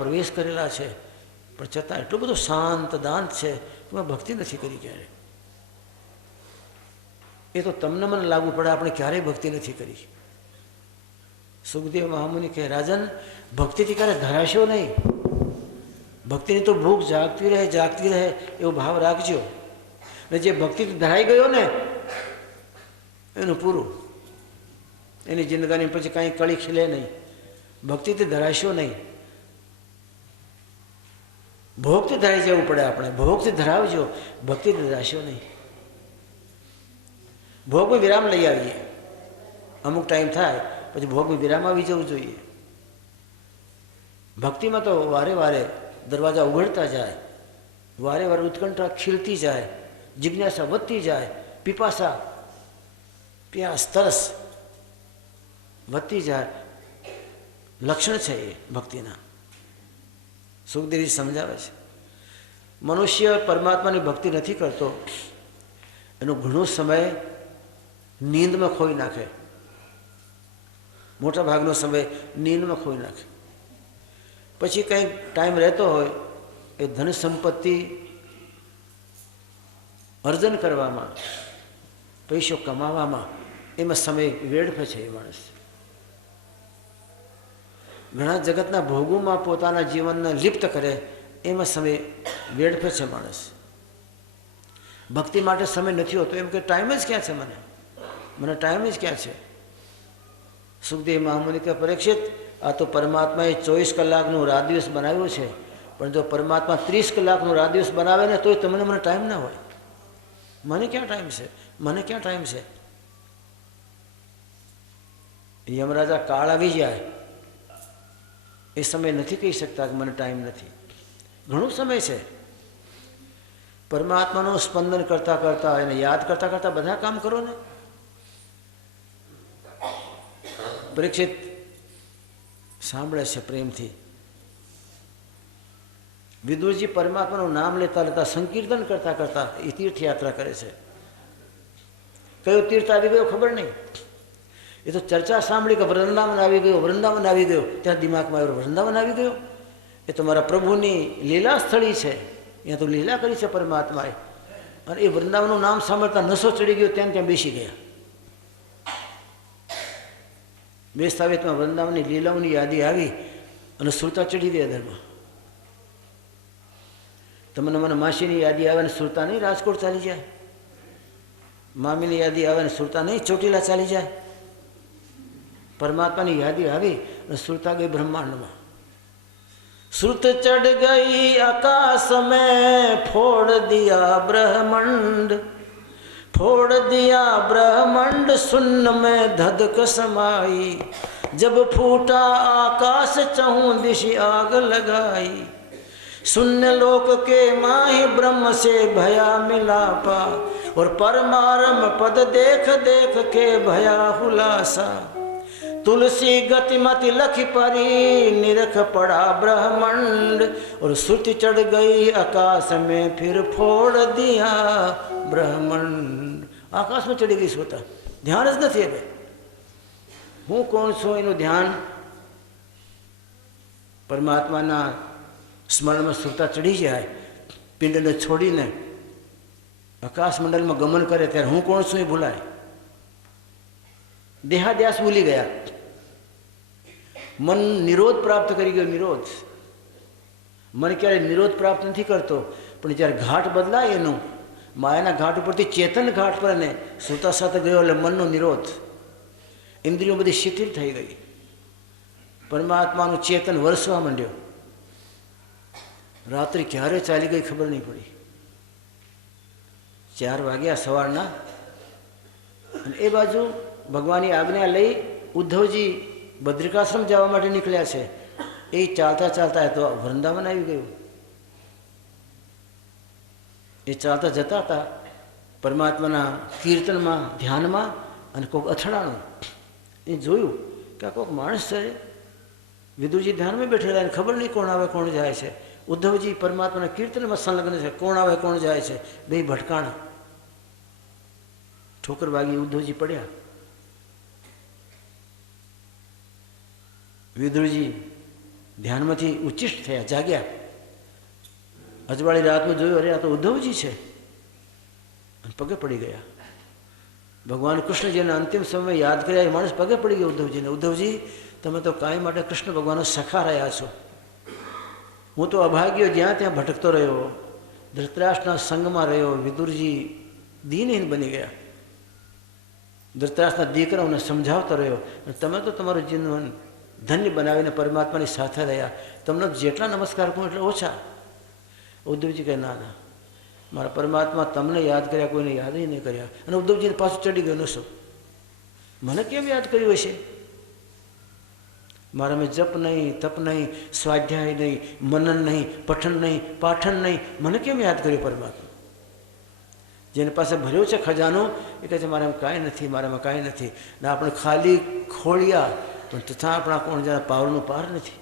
પ્રવેશ કરેલા છે, પણ છતાં એટલું બધું શાંત દાંત છે કે મેં ભક્તિ નથી કરી ક્યારે. એ તો તમને મને લાગુ પડે, આપણે ક્યારેય ભક્તિ નથી કરી. સુખદેવ મહામુનિ કહે, રાજન, ભક્તિથી ક્યારે ધરાશો નહીં. ભક્તિની તો ભૂખ જાગતી રહે એવો ભાવ રાખજો. ને જે ભક્તિથી ધરાઈ ગયો ને એનું પૂરું, એની જિંદગાની પછી કાંઈ કળી ખીલે નહીં. ભક્તિથી ધરાશો નહીં. ભોગથી ધરાઈ જવું પડે આપણે. ભોગથી ધરાવજો, ભક્તિથી ધરાશો નહીં. ભોગમાં વિરામ લઈ આવીએ. અમુક ટાઈમ થાય પછી ભોગમાં વિરામ આવી જવું જોઈએ. ભક્તિમાં તો વારે વારે દરવાજા ઉઘડતા જાય, વારે વારે ઉત્કંઠા ખીલતી જાય, જિજ્ઞાસા વધતી જાય, પીપાસા પ્યાસ તરસ વધતી જાય. લક્ષણ છે એ ભક્તિના. સુખદેવજી સમજાવે છે, મનુષ્ય પરમાત્માની ભક્તિ નથી કરતો એનો ઘણો સમય નીંદમાં ખોઈ નાખે. મોટા ભાગનો સમય નીંદમાં ખોઈ નાખે. પછી કંઈક ટાઈમ રહેતો હોય એ ધન સંપત્તિ અર્જન કરવામાં, પૈસો કમાવામાં, એમાં સમય વેડફે છે એ માણસ. ઘણા જગતના ભોગોમાં પોતાના જીવનને લિપ્ત કરે, એમાં સમય વેડફે છે માણસ. ભક્તિ માટે સમય નથી હોતો. એમ કે ટાઈમ જ ક્યાં છે, મને ટાઈમ જ ક્યાં છે. સુખદેવ મહામુનિ કે, પરીક્ષિત, આ તો પરમાત્માએ 24 કલાકનું રાત દિવસ બનાવ્યું છે, પણ જો પરમાત્મા 30 કલાકનું રાત દિવસ બનાવે ને તોય તમને મને ટાઈમ ના હોય. મને ક્યાં ટાઈમ છે, મને ક્યાં ટાઈમ છે. યમરાજા કાળ આવી જાય એ સમય નથી કહી શકતા કે મને ટાઈમ નથી. ઘણો સમય છે. પરમાત્માનું સ્પંદન કરતા કરતા, એને યાદ કરતા કરતા બધા કામ કરો ને. પરીક્ષિત સાંભળે છે પ્રેમથી. વિદુરજી પરમાત્માનું નામ લેતા લેતા, સંકીર્તન કરતા કરતા એ તીર્થયાત્રા કરે છે. કયો તીર્થ આવી ગયો ખબર નહીં. એ તો ચર્ચા સાંભળી કે વૃંદાવન આવી ગયો, વૃંદાવન આવી ગયો. ત્યાં દિમાગમાં આવ્યો, વૃંદાવન આવી ગયો. એ તો મારા પ્રભુની લીલા સ્થળી છે, અહીંયા તો લીલા કરી છે પરમાત્માએ. અને એ વૃંદાવનનું નામ સાંભળતા નશો ચડી ગયો, ત્યાં બેસી ગયા. બેસતા વેતમાં વૃંદાવનની લીલાઓની યાદી આવી અને સુરતા ચડી ગયા ધરમાં. તમને મને માસીની યાદી આવે ને સુરતા નહીં રાજકોટ ચાલી જાય, મામીની યાદી આવે ને સુરતા નહીં ચોટીલા ચાલી જાય. પરમાત્માની યાદી આવી અને સુરતા ગઈ બ્રહ્માંડમાં. श्रुत चढ़ गई आकाश में, फोड़ दिया ब्रह्मंड, फोड़ दिया ब्रह्मंड, शून्य में धधक समाई, जब फूटा आकाश चहु दिश आग लगाई, शून्य लोक के माही ब्रह्म से भया मिलापा, और परमारम पद देख देख के भया हुलासा, तुलसी गतिमति लखी परी निरख पड़ा ब्रह्मंड, और श्रुति चढ़ गई आकाश में फिर फोड़ दिया ब्रह्मंड. आकाश में चढ़ी गई श्रोता, ध्यान ज नहीं है. हूँ कौन छू एनु ध्यान परमात्मा ना स्मरण में श्रोता चढ़ी जाए, पिंड ने छोड़ी ने आकाश मंडल में गमन करे त्यारे हूँ कौन छू भूलाय. देहाद्यास भूली गया, मन निरोध प्राप्त करी गयो. निरोध मन क्यारे निरोध प्राप्त नहीं करतो, पण ज्यारे घाट बदलाय एनु मायाना घाट उपरथी चेतन घाट पर ने श्रोता साथे गयो એટલે મનનો નિરોધ, ઇન્દ્રિયો બધી શિથિલ થઈ ગઈ, પરમાત્માનું ચેતન વરસવા માંડ્યો. રાત્રિ ક્યારે ચાલી ગઈ ખબર નહીં પડી. 4 વાગ્યા સવારના. અને એ બાજુ ભગવાનની આજ્ઞા લઈ ઉદ્ધવજી બદ્રિકાશ્રમ જવા માટે નીકળ્યા છે. એ ચાલતા ચાલતા તો વૃંદાવન આવી ગયું. એ ચાલતા જતા હતા પરમાત્માના કીર્તનમાં ધ્યાનમાં, અને કોઈક અથડાણું. એ જોયું કે આ કોઈક માણસ છે. વિદુરજી ધ્યાનમાં બેઠેલા, એને ખબર નહીં કોણ આવે કોણ જાય છે. ઉદ્ધવજી પરમાત્માના કીર્તનમાં સંલગ્ન છે, કોણ આવે કોણ જાય છે. બે ભટકાણા, ઠોકર વાગી, ઉદ્ધવજી પડ્યા. વિદુરજી ધ્યાનમાંથી ઉચ્ચિષ્ટ થયા, જાગ્યા. અજવાળી રાતમાં જોયું, અરે આ તો ઉદ્ધવજી છે, અને પગે પડી ગયા. ભગવાન કૃષ્ણ જેને અંતિમ સમય યાદ કર્યા એ માણસ પગે પડી ગયો ઉદ્ધવજીને. ઉદ્ધવજી, તમે તો કાંઈ માટે કૃષ્ણ ભગવાનનો સખા રહ્યા છો. હું તો અભાગ્યો જ્યાં ત્યાં ભટકતો રહ્યો, ધૃતરાષ્ટ્રના સંગમાં રહ્યો. વિદુરજી દીનહીન બની ગયા. ધૃતરાષ્ટ્રના દીકરાઓને સમજાવતો રહ્યો, અને તમે તો તમારું જીવન ધન્ય બનાવીને પરમાત્માની સાથે રહ્યા. તમને જેટલા નમસ્કાર કહું એટલે ઓછા. ઉદ્ધવજી કહે, ના ના, મારા પરમાત્મા તમને યાદ કર્યા, કોઈને યાદ નહીં કર્યા. અને ઉદ્ધવજીને પાછું ચડી ગયું, શું મને કેમ યાદ કર્યું હશે? મારા મેં જપ નહીં, તપ નહીં, સ્વાધ્યાય નહીં, મનન નહીં, પઠન નહીં, પાઠન નહીં, મને કેમ યાદ કર્યું પરમાત્મા? જેની પાસે ભર્યો છે ખજાનો એ કહે છે મારામાં કાંઈ નથી, મારામાં કાંઈ નથી. ને આપણે ખાલી ખોળ્યા પણ તથા આપણા કોણ જરા પાવરનું પાર નથી.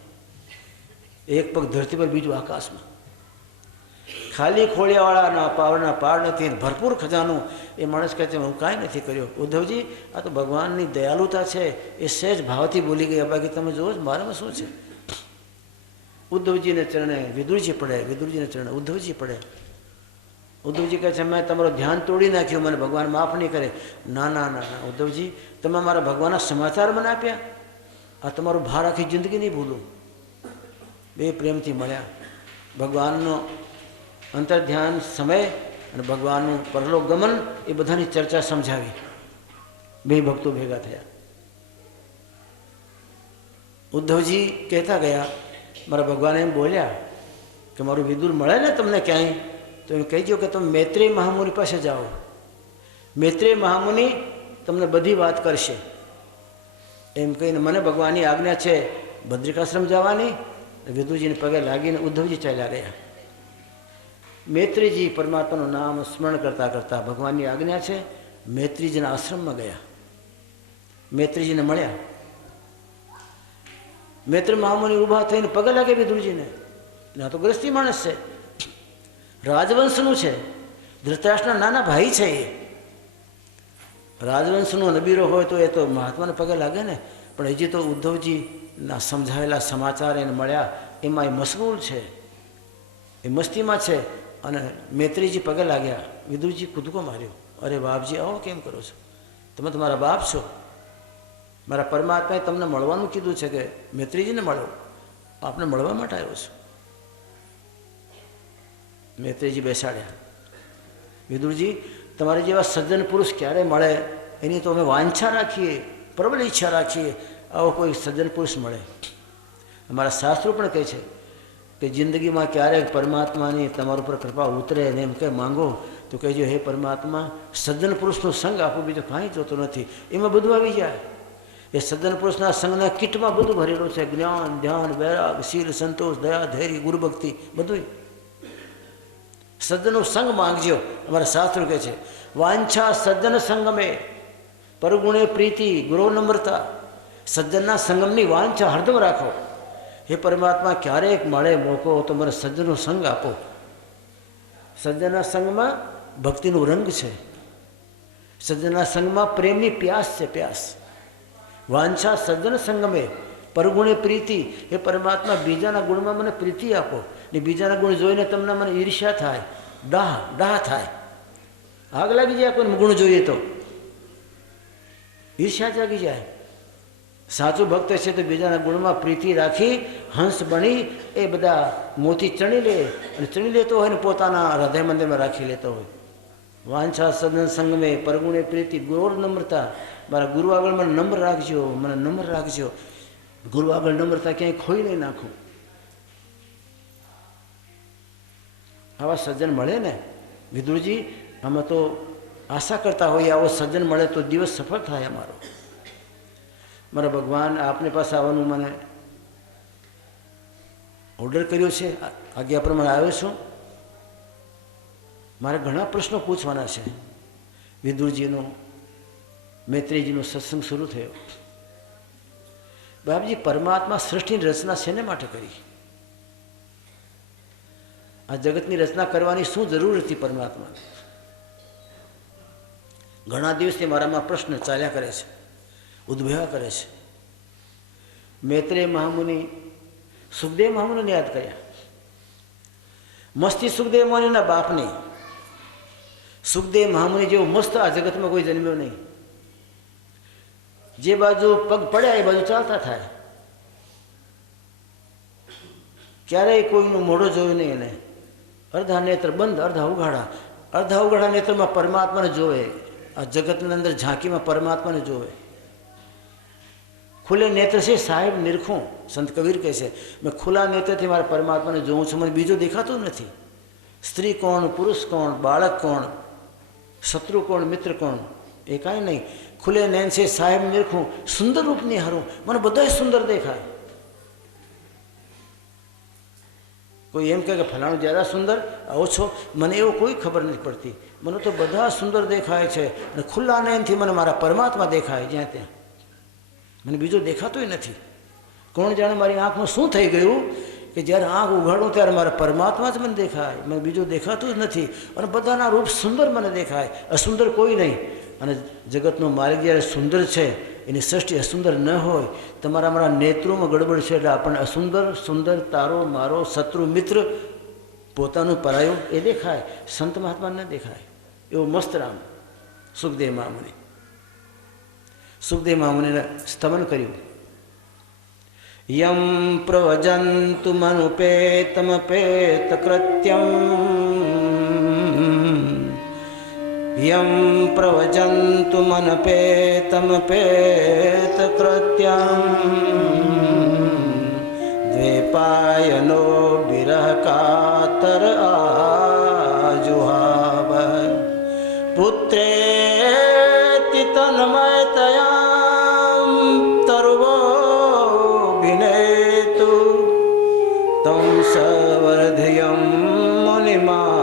એક પગ ધરતી પર, બીજું આકાશમાં. ખાલી ખોળિયાવાળાના પાવરના પાર નથી, ભરપૂર ખજાનો. એ માણસ કહે છે હું કાંઈ નથી કર્યો. ઉદ્ધવજી, આ તો ભગવાનની દયાલુતા છે, એ સહેજ ભાવથી બોલી ગયા, બાકી તમે જુઓ જ મારામાં શું છે. ઉદ્ધવજીને ચરણે વિદુરજી પડે, વિદુરજીને ચરણે ઉદ્ધવજી પડે. ઉદ્ધવજી કહે છે મેં તમારું ધ્યાન તોડી નાખ્યું, મને ભગવાન માફ નહીં કરે. ના ના ના ના ઉદ્ધવજી, તમે મારા ભગવાનના સમાચાર મને આપ્યા, આ તમારું ભાર આખી જિંદગી નહીં ભૂલું. બે પ્રેમથી મળ્યા. ભગવાનનો અંતર ધ્યાન સમય અને ભગવાનનું પરલોક ગમન એ બધાની ચર્ચા સમજાવી. બે ભક્તો ભેગા થયા. ઉદ્ધવજી કહેતા ગયા, મારા ભગવાન એમ બોલ્યા કે મારું વિદુર મળે ને તમને ક્યાંય તો એમ કહેજો કે તમે મૈત્રેય મહામુનિ પાસે જાઓ. મૈત્રેય મહામુનિ તમને બધી વાત કરશે. એમ કહીને મને ભગવાનની આજ્ઞા છે બદ્રિકાશ્રમ જવાની. વિદુરજીને પગે લાગીને ઉદ્ધવજી ચાલ્યા ગયા. મૈત્રીજી પરમાત્માનું નામ સ્મરણ કરતાં કરતાં ભગવાનની આજ્ઞા છે મૈત્રીજીના આશ્રમમાં ગયા. મૈત્રીજીને મળ્યા. મૈત્રી મહામુનિ ઊભા થઈને પગે લાગે વિદુરજીને. આ તો ગ્રસ્તી માણસ છે, રાજવંશનું છે, ધૃતરાષ્ટ્રના નાના ભાઈ છે. એ રાજવંશનો નબીરો હોય તો એ તો મહાત્માને પગે લાગે ને. પણ હજી તો ઉદ્ધવજીના સમજાવેલા સમાચાર એને મળ્યા, એમાં એ મશગુલ છે, એ મસ્તીમાં છે. અને મૈત્રીજી પગે લાગ્યા. વિદુરજી કૂદકો માર્યો, અરે બાપજી આવો કેમ કરો છો? તમે તમારા બાપ છો. મારા પરમાત્માએ તમને મળવાનું કીધું છે કે મૈત્રીજીને મળો, આપને મળવા માટે આવ્યો છું. મૈત્રીજી બેસાડ્યા. વિદુરજી, તમારે જેવા સજ્જન પુરુષ ક્યારે મળે એની તો અમે વાંછા રાખીએ, પ્રબળ ઈચ્છા રાખીએ. આવો કોઈ સજ્જન પુરુષ મળે. અમારા શાસ્ત્રો પણ કહે છે કે જિંદગીમાં ક્યારેક પરમાત્માની તમારા ઉપર કૃપા ઉતરે ને એમ કે માંગો તો કહેજો હે પરમાત્મા સજ્જન પુરુષનો સંગ આપો, બીજો કાંઈ જોતો નથી. એમાં બધું આવી જાય. એ સજ્જન પુરુષના સંગના કીટમાં બધું ભરેલું છે. જ્ઞાન, ધ્યાન, વૈરાગ, શીલ, સંતોષ, દયા, ધૈર્ય, ગુરુભક્તિ બધું. સજ્જનનો સંગ માંગજો. અમારા શાસ્ત્રો કહે છે વાંછા સજ્જન સંગમે પરગુણે પ્રીતિ ગુરુ નમ્રતા. સજ્જનના સંગમની વાંછા હરદમ રાખો. હે પરમાત્મા ક્યારેક મળે મોકો તો મને સજ્જનનો સંગ આપો. સજ્જનના સંગમાં ભક્તિનો રંગ છે. સજ્જનના સંગમાં પ્રેમની પ્યાસ છે, પ્યાસ. વાંછા સજ્જન સંગમે પરગુણે પ્રીતિ. હે પરમાત્મા બીજાના ગુણમાં મને પ્રીતિ આપો. ને બીજાના ગુણ જોઈને તમને મને ઈર્ષ્યા થાય, ડાહ થાય, આગ લાગી જાય. કોઈ ગુણ જોઈએ તો ઈર્ષ્યા જાગી જાય. સાચું ભક્ત છે તો બીજાના ગુણમાં પ્રીતિ રાખી હંસ બની એ બધા મોતી ચણી લે, અને ચણી લેતો હોય ને પોતાના હૃદય મંદિરમાં રાખી લેતો હોય. વાંછા સદન સંગમે પરગુણે પ્રીતિ ગુરુ નમ્રતા. મારા ગુરુ આગળ મને નમ્ર રાખજો, મને નમ્ર રાખજો. ગુરુ આગળ નમ્રતા ક્યાંય ખોઈ નહીં નાખું. આવા સજ્જન મળે ને વિદુરજી, અમે તો આશા કરતા હોઈએ આવો સજ્જન મળે તો દિવસ સફળ થાય અમારો. મારા ભગવાન આપની પાસે આવવાનું મને ઓર્ડર કર્યો છે, આજ્ઞા પ્રમાણે આવ્યો છું. મારે ઘણા પ્રશ્નો પૂછવાના છે. વિદુરજીનો મૈત્રીજીનો સત્સંગ શરૂ થયો. બાપજી, પરમાત્મા સૃષ્ટિની રચના શેને માટે કરી? આ જગતની રચના કરવાની શું જરૂર હતી પરમાત્માને? ઘણા દિવસથી મારામાં પ્રશ્ન ચાલ્યા કરે છે, ઉદ્ભવ્યા કરે છે. મૈત્રેય મહામુનિ સુખદેવ મહામુનિને યાદ કર્યા. મસ્તી સુખદેવ મહામુનિના બાપની. સુખદેવ મહામુનિ જેવો મસ્ત આ જગતમાં કોઈ જન્મ્યો નહીં. જે બાજુ પગ પડ્યા એ બાજુ ચાલતા થાય. ક્યારેય કોઈનું મોઢું જોયું નહીં એને. અડધા નેત્ર બંધ, અડધા ઉઘાડા. અડધા ઉઘાડા નેત્રમાં પરમાત્માને જોવે. આ જગતની અંદર ઝાંકીમાં પરમાત્માને જોવે. ખુલ્લે નેત્ર છે સાહેબ નિરખું. સંત કબીર કહે છે, મેં ખુલ્લા નેત્રથી મારા પરમાત્માને જોઉં છું, મને બીજો દેખાતું નથી. સ્ત્રી કોણ, પુરુષ કોણ, બાળક કોણ, શત્રુ કોણ, મિત્ર કોણ, એ કાંઈ નહીં. ખુલ્લે નૈન છે સાહેબ નિરખું, સુંદર રૂપ નિહારું, મને બધા સુંદર દેખાય. કોઈ એમ કહે કે ફલાણું જ્યાદા સુંદર, ઓછો, મને એવું કોઈ ખબર નથી પડતી. મને તો બધા સુંદર દેખાય છે અને ખુલ્લા નયનથી મને મારા પરમાત્મા દેખાય જ્યાં ત્યાં. મને બીજો દેખાતોય નથી. કોણ જાણે મારી આંખમાં શું થઈ ગયું કે જ્યારે આંખ ઉઘાડું ત્યારે મારા પરમાત્મા જ મને દેખાય, મને બીજું દેખાતું જ નથી. અને બધાના રૂપ સુંદર મને દેખાય, અસુંદર કોઈ નહીં. અને જગતનો માલિક જ્યારે સુંદર છે, એની સૃષ્ટિ અસુંદર ન હોય, તમારા મારા નેત્રોમાં ગડબડ છે એટલે આપણને અસુંદર, સુંદર, તારો, મારો, શત્રુ, મિત્ર, પોતાનું પરાયું એ દેખાય, સંત મહાત્મા ન દેખાય. એવો મસ્ત રામ સુખદેવ મહામુનિ. સુખદેવ મહામુનિને સ્તમન કર્યું. યમ પ્રવજંતુ મનુપેતમપેત કૃત્યમ, યમ પ્રવજંતુ મનપેતમપેત કૃત્યમ, દ્વૈપાયનો વિરહ કાતર આજુહાવ, પુત્રેતિ તન્મયતયામ તર્વો વિનેતુ, તમ સવર્ધયમ મુનિમાનતોષી,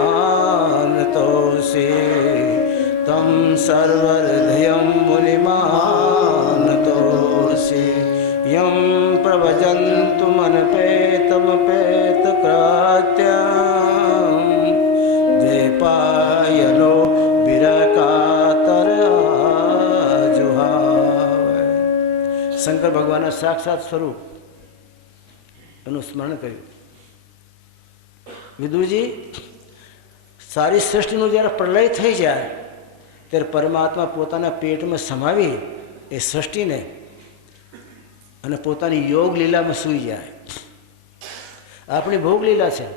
તમ સર્વર્ધયમ મુનિમાનતોષી. યમ પ્રવજંતુ મનપેતમપેત કૃત્યમ, દ્વૈપાયનો વિરકાતર આજુહાવ. શંકર ભગવાનના સાક્ષાત સ્વરૂપ એનું સ્મરણ કર્યું. વિદુરજી, સારી સૃષ્ટિનું જ્યારે પ્રલય થઈ જાય ત્યારે પરમાત્મા પોતાના પેટમાં સમાવી એ સૃષ્ટિને અને પોતાની યોગ લીલામાં સૂઈ જાય. આપણી ભોગ લીલા છે.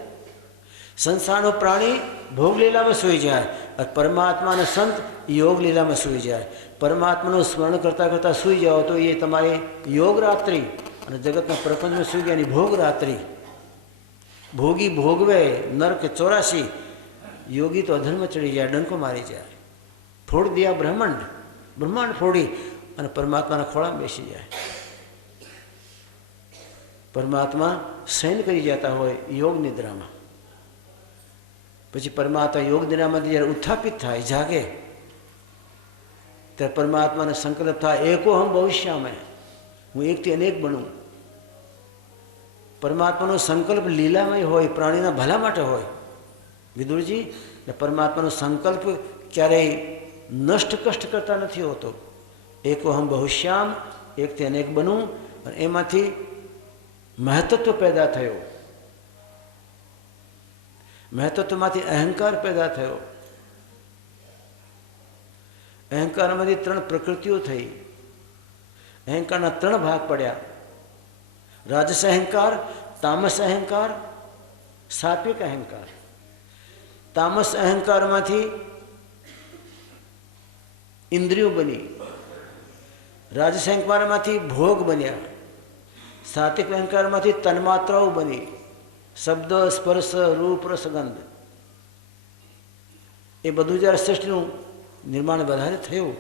સંસારનો પ્રાણી ભોગ લીલામાં સૂઈ જાય અને પરમાત્મા અને સંત યોગ લીલામાં સૂઈ જાય. પરમાત્માનું સ્મરણ કરતાં કરતાં સૂઈ જાઓ તો એ તમારી યોગ રાત્રિ, અને જગતના પ્રપંચમાં સૂઈ ગયા એની ભોગ રાત્રિ. ભોગી ભોગવે નર્ક 84, યોગી તો અધર્મ ચડી જાય, ડંકો મારી જાય. ફોડી દિયા બ્રહ્માંડ, બ્રહ્માંડ ફોડી અને પરમાત્માના ખોળામાં બેસી જાય. પરમાત્મા શયન કરી જતા હોય યોગ નિદ્રામાં. પછી પરમાત્મા યોગ નિદ્રામાંથી જ્યારે ઉત્થાપિત થાય, જાગે, ત્યારે પરમાત્માને સંકલ્પ થાય, એકો હમ ભવિષ્યામય, હું એકથી અનેક બનું. પરમાત્માનો સંકલ્પ લીલામય હોય, પ્રાણીના ભલા માટે હોય. વિદુરજી, પરમાત્માનો સંકલ્પ ક્યારેય નષ્ટ કષ્ટ કરતા નથી હોતો. એકો હમ બહુશ્યામ, એકથી અનેક બનું. અને એમાંથી મહત્ત્વ પેદા થયો. મહત્ત્વમાંથી અહંકાર પેદા થયો. અહંકારમાંથી 3 પ્રકૃતિઓ થઈ. અહંકારના 3 ભાગ પડ્યા: રાજસ અહંકાર, તામસ અહંકાર, સાત્વિક અહંકાર. તામસ અહંકારમાંથી ઇન્દ્રિયો બની, રાજસ અહંકારમાંથી ભોગ બન્યા, સાત્વિક અહંકારમાંથી તન્માત્રાઓ બની, શબ્દ, સ્પર્શ, રૂપ, રસગંધ. એ બધું જ્યારે સૃષ્ટિનું નિર્માણ વધારે થયું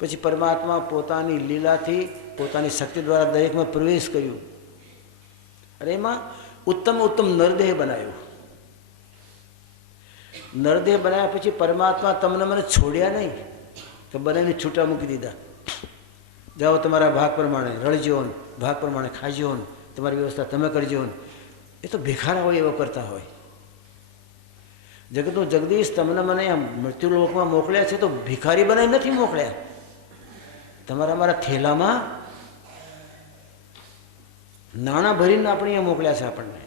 પછી પરમાત્મા પોતાની લીલાથી, પોતાની શક્તિ દ્વારા દરેકમાં પ્રવેશ કર્યું અને એમાં ઉત્તમ નરદેહ બનાવ્યો. નરદેહ બનાવ્યા પછી પરમાત્મા તમને મને છોડ્યા નહીં કે બંનેને છૂટા મૂકી દીધા. જાઓ તમારા ભાગ પ્રમાણે રળજો ને, ભાગ પ્રમાણે ખાજો ને, તમારી વ્યવસ્થા તમે કરજો ને. એ તો ભિખારા હોય એવો કરતા હોય. જગતનું જગદીશ તમને મને આમ મૃત્યુલોકમાં મોકલ્યા છે તો ભિખારી બનાવી નથી મોકલ્યા. તમારા મારા થેલામાં નાણાં ભરીને આપણે અહીંયા મોકલ્યા છે આપણને.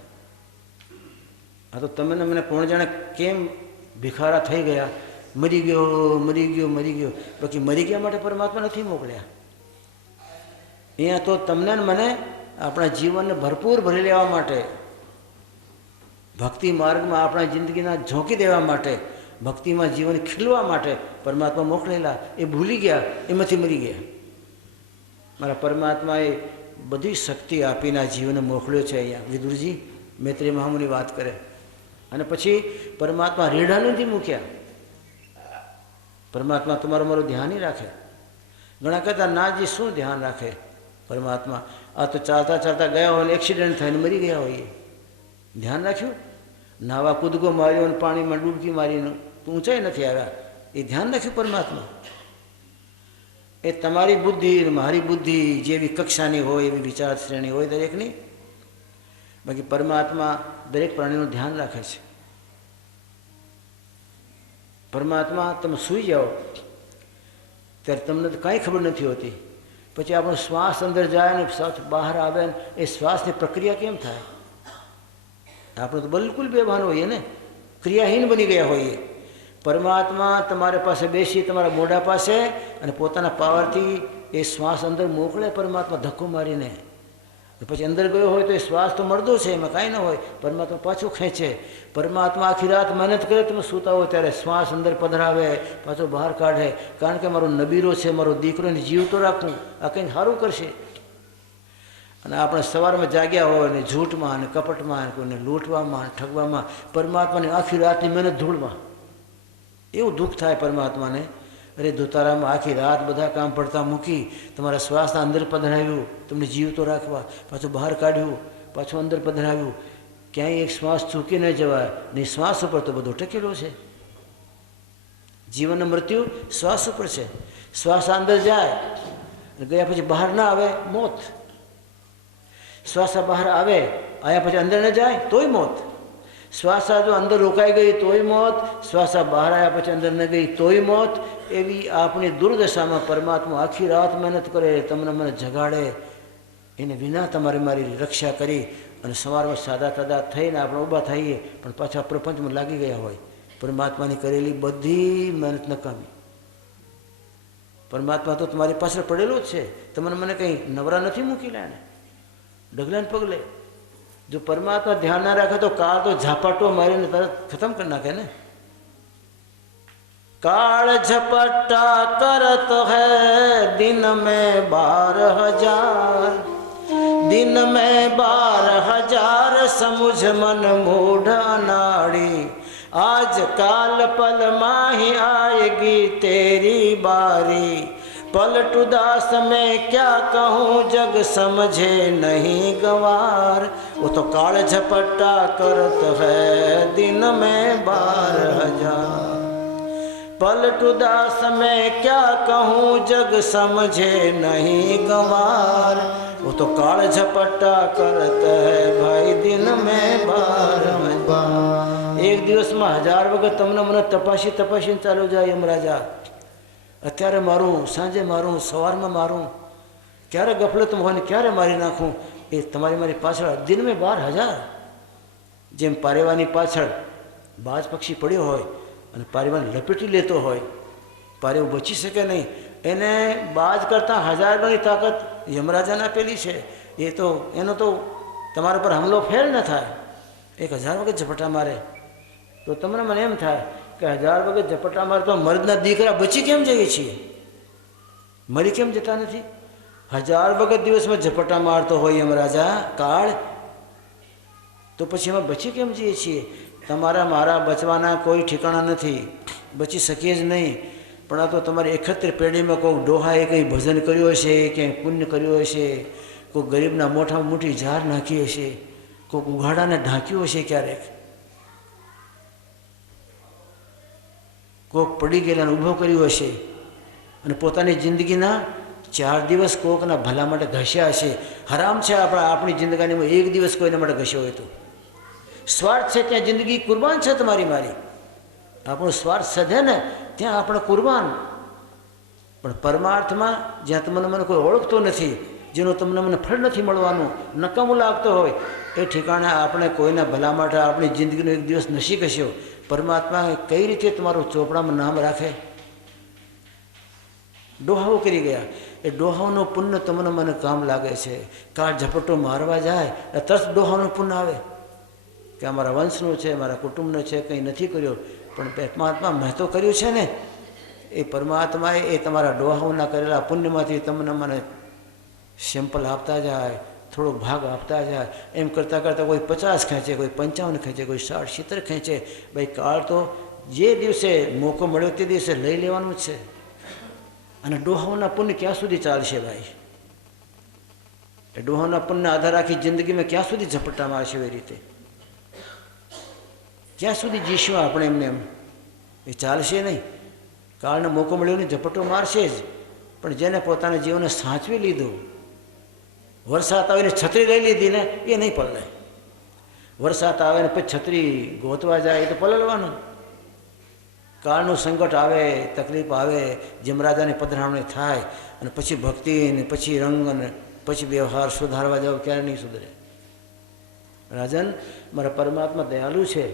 આ તો તમે ને મને કોણ જાણે કેમ ભિખારા થઈ ગયા, મરી ગયો મરી ગયો મરી ગયો. બાકી મરી ગયા માટે પરમાત્મા નથી મોકલ્યા. અહીંયા તો તમને ને મને આપણા જીવનને ભરપૂર ભરી લેવા માટે, ભક્તિ માર્ગમાં આપણા જિંદગીના ઝોંકી દેવા માટે, ભક્તિમાં જીવન ખીલવા માટે પરમાત્મા મોકલેલા. એ ભૂલી ગયા, એમાંથી મરી ગયા. મારા પરમાત્માએ બધી શક્તિ આપીને આ જીવને મોકલ્યો છે અહીંયા. વિદુરજી મૈત્રેય મહામુનિ વાત કરે. અને પછી પરમાત્મા રેઢા નથી મૂક્યા. પરમાત્મા તમારું મારું ધ્યાન નહીં રાખે. ઘણા કહેતા નાજી શું ધ્યાન રાખે પરમાત્મા, આ તો ચાલતા ચાલતા ગયા હોય ને એક્સિડન્ટ થઈને મરી ગયા હોઈએ. ધ્યાન રાખ્યું? નાવા કૂદકો માર્યો અને પાણીમાં ડૂબકી મારીને ઊંચાઈ નથી આવ્યા. એ ધ્યાન રાખ્યું પરમાત્મા? એ તમારી બુદ્ધિ મારી બુદ્ધિ જેવી કક્ષાની હોય એવી વિચાર શ્રેણી હોય દરેકની. બાકી પરમાત્મા દરેક પ્રાણીનું ધ્યાન રાખે છે. પરમાત્મા તમે સૂઈ જાઓ ત્યારે તમને તો કાંઈ ખબર નથી હોતી. પછી આપણો શ્વાસ અંદર જાય ને શ્વાસ બહાર આવે ને એ શ્વાસની પ્રક્રિયા કેમ થાય? આપણે તો બિલકુલ બેભાન હોઈએ ને, ક્રિયાહીન બની ગયા હોઈએ. પરમાત્મા તમારા પાસે બેસી તમારા મોઢા પાસે અને પોતાના પાવરથી એ શ્વાસ અંદર મોકલે. પરમાત્મા ધક્કો મારીને પછી અંદર ગયો હોય તો એ શ્વાસ તો મળતો છે, એમાં કાંઈ ન હોય. પરમાત્મા પાછું ખેંચે. પરમાત્મા આખી રાત મહેનત કરે. તમે સૂતા હોય ત્યારે શ્વાસ અંદર પધરાવે, પાછો બહાર કાઢે. કારણ કે મારો નબીરો છે, મારો દીકરો, એને જીવ તો રાખવું, આ કંઈક સારું કરશે. અને આપણે સવારમાં જાગ્યા હોય ને ઝૂઠમાં અને કપટમાં, કોઈને લૂંટવામાં ઠગવામાં, પરમાત્માની આખી રાતની મહેનત ધૂળમાં. એવું દુઃખ થાય પરમાત્માને. અરે ધોતારામાં આખી રાત બધા કામ પડતા મૂકી તમારા શ્વાસના અંદર પધરાવ્યું, તમને જીવ તો રાખવા, પાછું બહાર કાઢ્યું, પાછું અંદર પધરાવ્યું. ક્યાંય એક શ્વાસ ચૂકી ન જવાય. નહીં, શ્વાસ ઉપર તો બધો ટકેલો છે. જીવન મૃત્યુ શ્વાસ ઉપર છે. શ્વાસ અંદર જાય ગયા પછી બહાર ના આવે, મોત. શ્વાસ બહાર આવે, આયા પછી અંદર ન જાય તોય મોત. શ્વાસ જો અંદર રોકાઈ ગઈ તોય મોત, શ્વાસ બહાર આવ્યા પછી અંદર ન ગઈ તોય મોત. એવી આપણી દુર્દશામાં પરમાત્મા આખી રાત મહેનત કરે, તમને મને જગાડે. એને વિના તમારે મારી રક્ષા કરી અને સવારમાં સાદા તાદા થઈને આપણે ઊભા થઈએ પણ પાછા પ્રપંચમાં લાગી ગયા હોય. પરમાત્માની કરેલી બધી મહેનત નકામી. પરમાત્મા તો તમારી પાછળ પડેલો જ છે. તમને મને કંઈ નવરા નથી મૂકેલા ને ડગલાને પગલે. જો પરમાત્મા ધ્યાન ના રાખે તો કાળ તો ઝાપટો મારીને તરત ખતમ કરી નાખે ને. काल झपट्टा करत है दिन में 12,000, दिन में 12,000 समुझ मन मूढ़ अनाड़ी, आज काल पल माही आएगी तेरी बारी, पलट उदास में क्या कहूँ जग समझे नहीं गवार, वो तो काल झपट्टा करत है दिन में 12,000, पलट उदास में क्या कहूँ जग समझे नहीं गंवार, वो तो काल झपट्टा करत है भाई दिन में 12,000. एक दिवस में 1000 वखत तमने મને તપાસી ચાલુ જાય યમરાજા. અત્યારે મારું, સાંજે મારું, સવારમાં મારું, ક્યારે ગફલતમાં હોય ને ક્યારે મારી નાખું. એ તમારી મારી પાછળ દિન મેં 12,000. જેમ પારેવાની પાછળ બાજ પક્ષી પડ્યો હોય અને પારેવાને લપેટી લેતો હોય, પારેવું બચી શકે નહીં. એને બાજ કરતાં 1000 ગણી તાકાત યમરાજાને આપેલી છે. એ તો એનો તો તમારા પર હુમલો ફેલ ન થાય. 1000 વખત ઝપટા મારે તો તમને મને એમ થાય કે 1000 વખત ઝપટા મારે તો મર્દના દીકરા બચી કેમ જઈએ છીએ, મરી કેમ જતા નથી? 1000 વખત દિવસમાં ઝપટા મારતો હોય યમરાજા કાળ, તો પછી એમાં બચી કેમ જઈએ છીએ? તમારા મારા બચવાના કોઈ ઠેકાણા નથી, બચી શકીએ જ નહીં. પણ આ તો તમારી 71 પેઢીમાં કોઈ ડોહાએ કંઈ ભજન કર્યું હશે, ક્યાંય પુણ્ય કર્યું હશે, કોઈ ગરીબના મોઢામાં મોટી ઝાર નાખી હશે, કોઈક ઉઘાડાને ઢાંક્યું હશે, ક્યારેક કોઈક પડી ગયેલાને ઊભો કર્યો હશે, અને પોતાની જિંદગીના 4 દિવસ કોઈકના ભલા માટે ઘસ્યા હશે. હરામ છે આપણી જિંદગીમાં એક દિવસ કોઈના માટે ઘસ્યો હોય તો. સ્વાર્થ છે ત્યાં જિંદગી કુરબાન છે તમારી મારી. આપણો સ્વાર્થ સધે ને ત્યાં આપણે કુરબાન. પણ પરમાર્થમાં જ્યાં તમને મને કોઈ ઓળખતો નથી જેનું તમને મને ફળ નથી મળવાનું, નકામું લાગતો હોય, એ ઠેકાણે આપણે કોઈના ભલા માટે આપણી જિંદગીનો એક દિવસ નસી કશ્યો. પરમાત્મા કઈ રીતે તમારું ચોપડામાં નામ રાખે? ડોહાઓ કરી ગયા. એ ડોહાઓનું પુણ્ય તમને મને કામ લાગે છે. કાળ ઝપટો મારવા જાય તરત ડોહાનું પુણ્ય આવે કે અમારા વંશનું છે, મારા કુટુંબનું છે, કંઈ નથી કર્યો. પણ પરમાત્મા મેં તો કર્યું છે ને. એ પરમાત્માએ એ તમારા ડોહાઓના કરેલા પુણ્યમાંથી તમને મને સેમ્પલ આપતા જાય, થોડોક ભાગ આપતા જાય. એમ કરતાં કરતાં કોઈ 50 ખેંચે, કોઈ 55 ખેંચે, કોઈ 60 70 ખેંચે. ભાઈ કાળ તો જે દિવસે મોકો મળ્યો તે દિવસે લઈ લેવાનું જ છે. અને ડોહાઓના પુણ્ય ક્યાં સુધી ચાલશે ભાઈ? એ ડોહાઓના પુણ્યના આધાર રાખી જિંદગીમાં ક્યાં સુધી ઝપટ્ટા મારશે? એવી રીતે ક્યાં સુધી જીશું આપણે? એમને એમ એ ચાલશે નહીં. કાળને મોકો મળ્યો નહીં, ઝપટ્ટો મારશે જ. પણ જેને પોતાના જીવનને સાચવી લીધું, વરસાદ આવીને છત્રી લઈ લીધી ને, એ નહીં પલળે. વરસાદ આવે ને પછી છત્રી ગોતવા જાય એ તો પલળવાનું. કાળનું સંકટ આવે, તકલીફ આવે, જમરાજાની પધરામણી થાય અને પછી ભક્તિ ને પછી રંગ અને પછી વ્યવહાર સુધારવા જાવ, ક્યારે નહીં સુધરે. રાજન, મારા પરમાત્મા દયાળુ છે.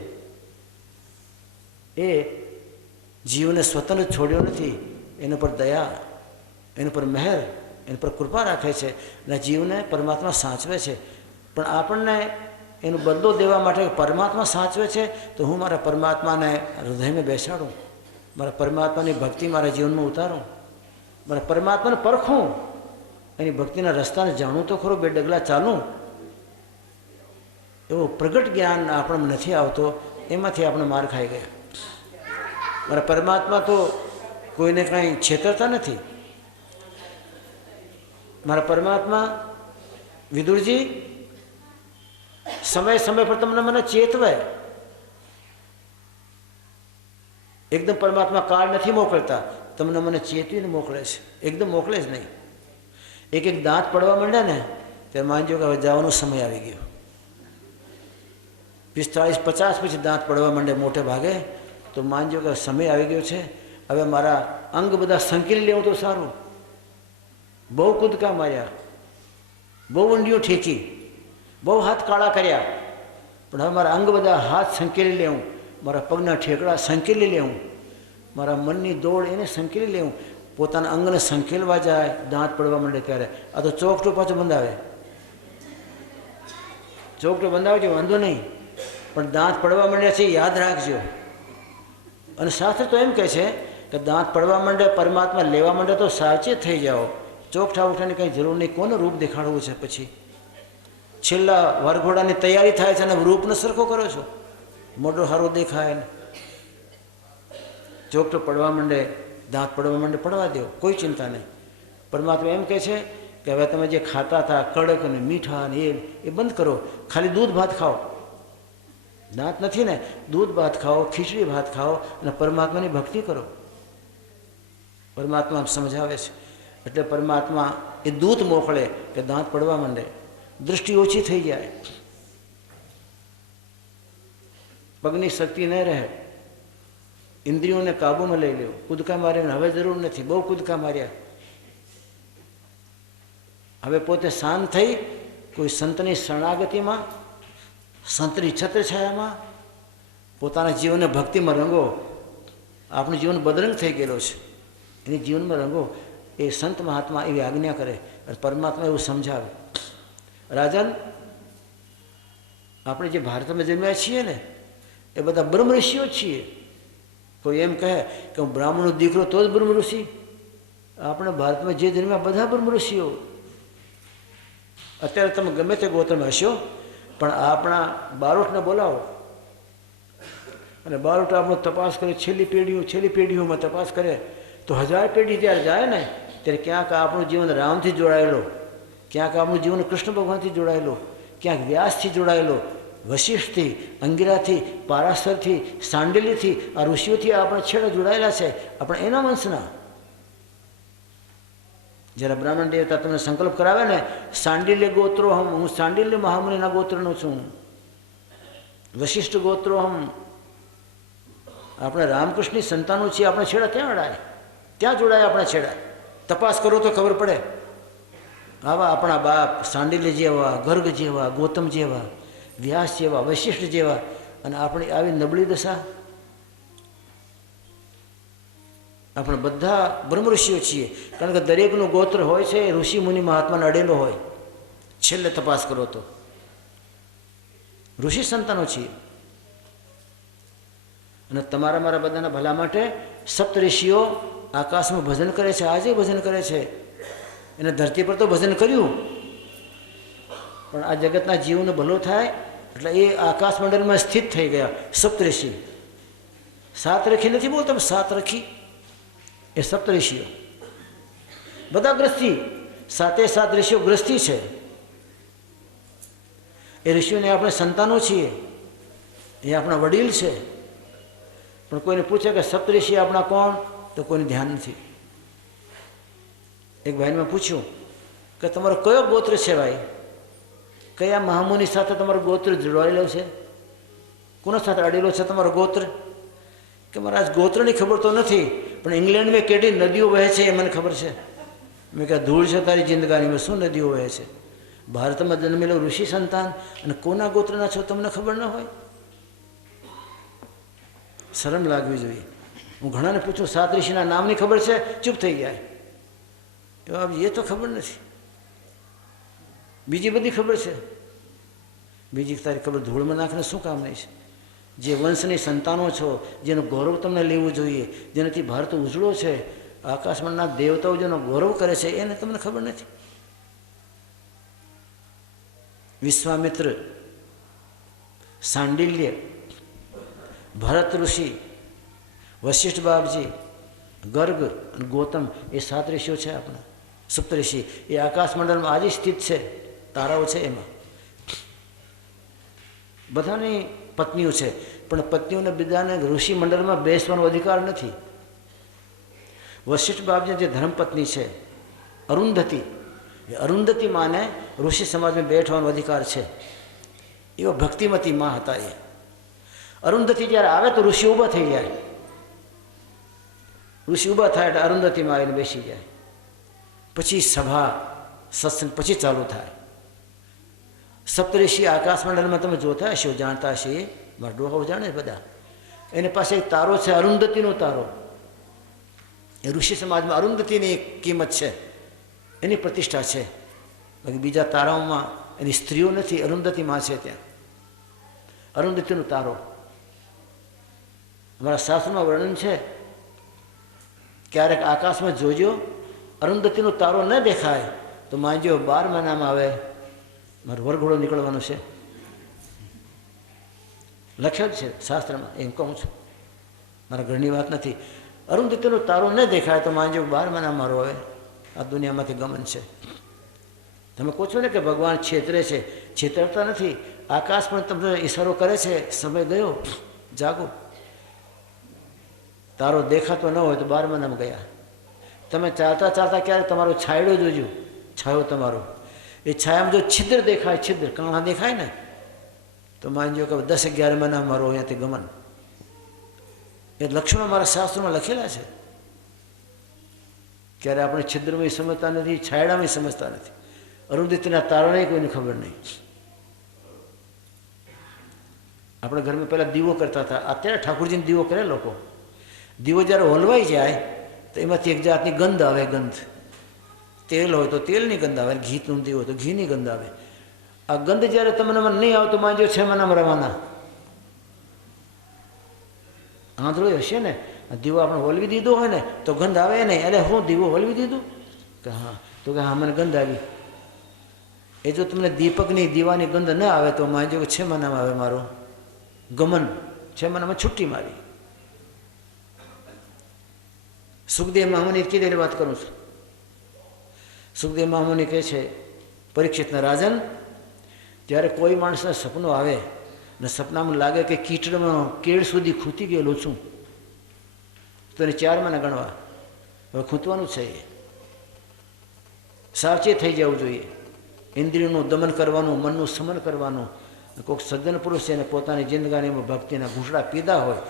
એ જીવને સ્વતંત્ર છોડ્યો નથી. એના પર દયા, એના પર મહેર, એના પર કૃપા રાખે છે અને જીવને પરમાત્મા સાચવે છે. પણ આપણને એનો બદલો દેવા માટે પરમાત્મા સાચવે છે તો હું મારા પરમાત્માને હૃદયમાં બેસાડું, મારા પરમાત્માની ભક્તિ મારા જીવનમાં ઉતારું, મારા પરમાત્માને પરખું, એની ભક્તિના રસ્તાને જાણું તો ખરો, 2 ડગલા ચાલું. એવો પ્રગટ જ્ઞાન આપણને નથી આવતો, એમાંથી આપણે માર ખાઈ ગયા. મારા પરમાત્મા તો કોઈને કાંઈ છેતરતા નથી. મારા પરમાત્મા વિદુરજી સમય સમય પર તમને મને ચેતવે. એકદમ પરમાત્મા કાળ નથી મોકલતા, તમને મને ચેતવીને મોકલે છે. એકદમ મોકલે જ નહીં. એક એક દાંત પડવા માંડે ને ત્યારે માનજો કે હવે જવાનો સમય આવી ગયો. 45-50 પછી દાંત પડવા માંડે મોટે ભાગે, તો માનજો કે સમય આવી ગયો છે. હવે મારા અંગ બધા સંકેલી લેવું તો સારું. બહુ કૂદકા માર્યા, બહુ ઊંડીઓ ઠેકી, બહુ હાથ કાળા કર્યા, પણ હવે મારા અંગ બધા હાથ સંકેલી લેવું, મારા પગના ઠેકડા સંકેલી લેવું, મારા મનની દોડ એને સંકેલી લેવું. પોતાના અંગને સંકેલવા જાય, દાંત પડવા માંડે ત્યારે આ તો ચોકટો પાછો બંધાવે. ચોકટો બંધાવે છે વાંધો નહીં, પણ દાંત પડવા માંડ્યા છે યાદ રાખજો. અને શાસ્ત્ર તો એમ કહે છે કે દાંત પડવા માંડે, પરમાત્મા લેવા માંડે તો સાવચેત થઈ જાઓ. ચોકઠા ઉઠાની કંઈ જરૂર નહીં. કોને રૂપ દેખાડવું છે? પછી છેલ્લા વરઘોડાની તૈયારી થાય છે અને રૂપને સરખો કરો છો, મોઢો સારો દેખાય ને. ચોકટો પડવા માંડે, દાંત પડવા માંડે, પડવા દો, કોઈ ચિંતા નહીં. પરમાત્મા એમ કહે છે કે હવે તમે જે ખાતા હતા કડક અને મીઠા અને એ બંધ કરો, ખાલી દૂધ ભાત ખાઓ. દાંત નથી ને, દૂધ ભાત ખાઓ, ખીચડી ભાત ખાઓ અને પરમાત્માની ભક્તિ કરો. પરમાત્મા સમજાવે છે. એટલે પરમાત્મા એ દૂત મોકલે કે દાંત પડવા માંડે, દૃષ્ટિ ઓછી થઈ જાય, પગની શક્તિ ન રહે, ઇન્દ્રિયોને કાબૂમાં લઈ લ્યો. કૂદકા મારીને હવે જરૂર નથી, બહુ કૂદકા માર્યા. હવે પોતે શાંત થઈ કોઈ સંતની શરણાગતિમાં, સંતની છત્રછાયામાં પોતાના જીવનને ભક્તિમાં રંગો. આપણું જીવન બદરંગ થઈ ગયેલો છે, એની જીવનમાં રંગો. એ સંત મહાત્મા એવી આજ્ઞા કરે અને પરમાત્મા એવું સમજાવે. રાજન, આપણે જે ભારતમાં જન્મ્યા છીએ ને એ બધા બ્રહ્મ ઋષિઓ જ છીએ. કોઈ એમ કહે કે હું બ્રાહ્મણનો દીકરો તો જ બ્રહ્મ ઋષિ. આપણે ભારતમાં જે જન્મ્યા બધા બ્રહ્મ ઋષિઓ. અત્યારે તમે ગમે તે ગોત્રમાં હશો, પણ આપણા બારોટને બોલાવો અને બારોટ આપણો તપાસ કરે, છેલ્લી પેઢીઓમાં તપાસ કરે તો 1000 પેઢી જ્યારે જાય ને ત્યારે ક્યાંક આપણું જીવન રામથી જોડાયેલો, ક્યાંક આપણું જીવન કૃષ્ણ ભગવાનથી જોડાયેલો, ક્યાંક વ્યાસથી જોડાયેલો, વશિષ્ઠથી, અંગિરાથી, પારાશરથી, સાંડિલ્યથી, આ ઋષિઓથી આપણે છેડે જોડાયેલા છે. આપણે એના વંશના. જ્યારે બ્રાહ્મણ દેવતા તમને સંકલ્પ કરાવે ને, સાંડિલ્ય ગોત્રો હમ, હું સાંડિલ્ય મહામુનિના ગોત્રનો છું, વશિષ્ઠ ગોત્રો હમ, આપણે રામકૃષ્ણની સંતાનો છીએ. આપણે છેડા ત્યાં અડાય, ત્યાં જોડાય. આપણે છેડા તપાસ કરો તો ખબર પડે. આવા આપણા બાપ સાંડિલ્ય જેવા, ગર્ગ જેવા, ગૌતમ જેવા, વ્યાસ જેવા, વશિષ્ઠ જેવા, અને આપણી આવી નબળી દશા. આપણે બધા બ્રહ્મ ઋષિઓ છીએ, કારણ કે દરેકનું ગોત્ર હોય છે એ ઋષિ મુનિ મહાત્માને અડેલો હોય. છેલ્લે તપાસ કરો તો ઋષિ સંતાનો છીએ. અને તમારા મારા બધાના ભલા માટે સપ્ત ઋષિઓ આકાશમાં ભજન કરે છે, આજે ભજન કરે છે. એને ધરતી પર તો ભજન કર્યું, પણ આ જગતના જીવનો ભલો થાય એટલે એ આકાશ મંડળમાં સ્થિત થઈ ગયા. સપ્તઋષિ, સાત રખી નથી બોલતા, સાત રખી એ સપ્તઋષિઓ બધા ગ્રસ્તી, સાતે સાત ઋષિઓ ગ્રસ્તી છે. એ ઋષિઓને આપણે સંતાનો છીએ, એ આપણા વડીલ છે. પણ કોઈને પૂછે કે સપ્તઋષિ આપણા કોણ, તો કોઈને ધ્યાન નથી. એક ભાઈને મેં પૂછ્યું કે તમારો કયો ગોત્ર છે ભાઈ, કયા મહામુનિ સાથે તમારું ગોત્ર જોડાયેલો છે, કોના સાથે અડેલો છે તમારો ગોત્ર? કે મારા આજ ગોત્રની ખબર તો નથી, પણ ઇંગ્લેન્ડમાં કેટલી નદીઓ વહે છે એ મને ખબર છે. મેં કહ્યું ધૂળ છે તારી જિંદગાનીમાં, શું નદીઓ વહે છે? ભારતમાં જન્મેલો ઋષિ સંતાન અને કોના ગોત્રના છો તમને ખબર ન હોય? શરમ લાગવી જોઈએ. હું ઘણાને પૂછું સાત ઋષિના નામની ખબર છે, ચૂપ થઈ જાય. એ તો ખબર નથી, બીજી બધી ખબર છે. બીજી તારી ખબર ધૂળમાં નાખીને શું કામ નહીં છે? જે વંશની સંતાનો છો, જેનું ગૌરવ તમને લેવું જોઈએ, જેનાથી ભારત ઉજળો છે, આકાશમાંના દેવતાઓ જેનો ગૌરવ કરે છે, એને તમને ખબર નથી. વિશ્વામિત્ર, સાંડિલ્ય, ભરત ઋષિ, વશિષ્ઠ બાપજી, ગર્ગ અને ગૌતમ એ સાત ઋષિઓ છે આપણા. સપ્તઋષિ એ આકાશ મંડળમાં આજે સ્થિત છે, તારાઓ છે. એમાં બધાની પત્નીઓ છે, પણ પત્નીઓને બીજાને ઋષિ મંડળમાં બેસવાનો અધિકાર નથી. વશિષ્ઠ બાપજી જે ધર્મપત્ની છે અરુંધતી, એ અરુંધતી માને ઋષિ સમાજમાં બેઠવાનો અધિકાર છે. એવા ભક્તિમતી માં હતા. એ અરુંધતી જ્યારે આવે તો ઋષિ ઊભા થઈ જાય. ઋષિ ઊભા થાય એટલે અરુંધતીમાં આવીને બેસી જાય. પછી સભા સત્સંગ પછી ચાલુ થાય. સપ્તઋષિ આકાશ મંડળમાં તમે જોતા હશો, જાણતા હશો, એ મારા ડોહાઓ જાણે બધા. એની પાસે એક તારો છે, અરુંધતીનો તારો. એ ઋષિ સમાજમાં અરુંધતીની એક કિંમત છે, એની પ્રતિષ્ઠા છે. બાકી બીજા તારાઓમાં એની સ્ત્રીઓ નથી, અરુંધતીમાં છે. ત્યાં અરુંધતીનો તારો. અમારા શાસ્ત્રમાં વર્ણન છે, ક્યારેક આકાશમાં જોજો અરુંધતીનો તારો ન દેખાય તો માનજો 12 મહિનામાં આવે મારો વરઘોડો નીકળવાનો છે. લખ્યું છે શાસ્ત્રમાં, એમ કહું છું, મારા ઘરની વાત નથી. અરુંધતીનો તારો ન દેખાય તો માનજો 12 મહિના મારો આવે, આ દુનિયામાંથી ગમન છે. તમે કહો છો ને કે ભગવાન છેતરે છે, છેતરતા નથી. આકાશ પણ તમને ઈશારો કરે છે, સમય ગયો, જાગો. તારો દેખાતો ન હોય તો 12 મહિનામાં ગયા. તમે ચાલતા ચાલતા ક્યારે તમારો છાંયડો જોજો, છાયો તમારો, એ છાયામાં જો છિદ્ર દેખાય, છિદ્ર કાણા દેખાય ને, તો માનજો કે 10-11 મહિના મારો અહીંયાથી ગમન. એ લક્ષણો મારા શાસ્ત્રોમાં લખેલા છે. ક્યારે આપણે છિદ્રમાં સમજતા નથી, છાયડામાં સમજતા નથી. અરુંધતીના તારાને કોઈને ખબર નહીં. આપણે ઘરમાં પહેલાં દીવો કરતા હતા, અત્યારે ઠાકોરજીને દીવો કરે લોકો. દીવો જ્યારે હલવાઈ જાય તો એમાંથી એક જાતની ગંધ આવે. ગંધ, તેલ હોય તો તેલની ગંધ આવે, ઘીનું દીવો હોય તો ઘીની ગંધ આવે. આ ગંધ જ્યારે તમને નહીં આવતો માનજો 6 મહિનામાં રવાના. આંધળો હશે ને, દીવો આપણે હોલવી દીધો હોય ને તો ગંધ આવે નહીં. અરે હું દીવો હોલવી દીધું કે હા, તો કે હા મને ગંધ આવી. એ જો તમને દીપકની દીવાની ગંધ ન આવે તો માનજો કે 6 મહિનામાં આવે મારો ગમન, 6 મહિનામાં છુટ્ટી મારી. સુખદેવ મહામુનિ કીધેલી વાત કરું છું. સુખદેવ મહામુનિ કહે છે, પરીક્ષિતના રાજન, ત્યારે કોઈ માણસને સપનું આવે ને સપનામાં લાગે કે કીચડમાં કેળ સુધી ખૂંતી ગયેલો છું, તો એને 4 મહિના ગણવા. હવે ખૂંતવાનું છે, એ સાવચેત થઈ જવું જોઈએ. ઇન્દ્રિયોનું દમન કરવાનું, મનનું સમન કરવાનું. કોઈક સજ્જન પુરુષ છે એને પોતાની જિંદગાનીમાં ભક્તિના ઘૂંટડા પીધા હોય,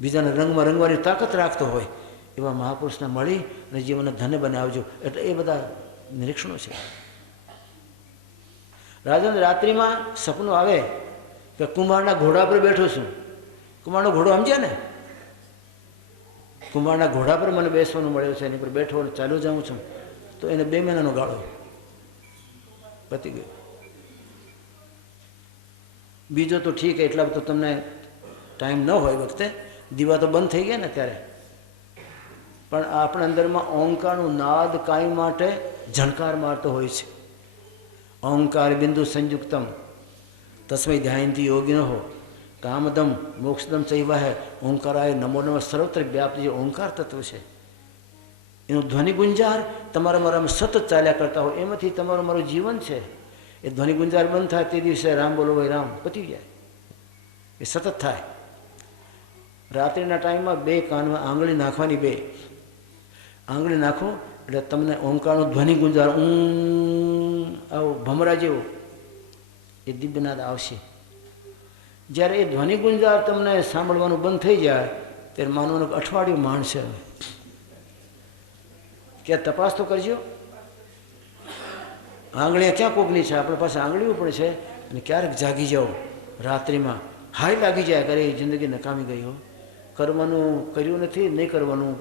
બીજાને રંગમાં રંગવાની તાકાત રાખતો હોય, એવા મહાપુરુષને મળી અને જીવનને ધન્ય બનાવજો. એટલે એ બધા નિરીક્ષણો છે. રાજન રાત્રિમાં સપનું આવે કે કુંભારના ઘોડા પર બેઠો છું. કુંભારનો ઘોડો સમજ્યા ને? કુંભારના ઘોડા પર મને બેસવાનું મળ્યું છે, એની પર બેઠો અને ચાલુ જાઉં છું, તો એને 2 મહિનાનો ગાળો પતી ગયો. બીજો તો ઠીક, એટલા તો તમને ટાઈમ ન હોય વખતે, દીવા તો બંધ થઈ ગયા ને ત્યારે. પણ આપણા અંદરમાં ઓંકારનું નાદ કાંઈ માટે ઝણકાર મારતો હોય છે. ઓંકાર બિંદુ સંયુક્તમ તસ્મૈ ધ્યાનથી યોગી હો કામદમ મોક્ષદમ ચૈવાહે ઓંકારાય નમો નમઃ સર્વત્ર વ્યાપ્ત જે ઓંકાર તત્વ છે એનું ધ્વનિ ગુંજાર તમારા મારામાં સતત ચાલ્યા કરતા હોય. એમાંથી તમારું મારું જીવન છે. એ ધ્વનિ ગુંજાર બંધ થાય તે દિવસે રામ બોલો ભાઈ રામ પતી જાય. એ સતત થાય. રાત્રિના ટાઈમમાં 2 કાનમાં આંગળી નાખવાની, 2 આંગળી નાખો એટલે તમને ઓંકારનું ધ્વનિ ગુંજાર આવો ભમરા જેવો એ દિવ્યનાદ આવશે. જ્યારે એ ધ્વનિ ગુંજાર તમને સાંભળવાનું બંધ થઈ જાય ત્યારે માનવાનું અઠવાડિયું માણસે કે તપાસ તો કરજો. આંગળીਆਂ ક્યાં કોકની છે? આપણી પાસે આંગળીઓ પણ છે. અને ક્યારેક જાગી જાઓ રાત્રિમાં, હાઈ લાગી જાય કરે એ જિંદગી નકામી ગઈ હો. કરવાનું કર્યું નથી, નહીં કરવાનું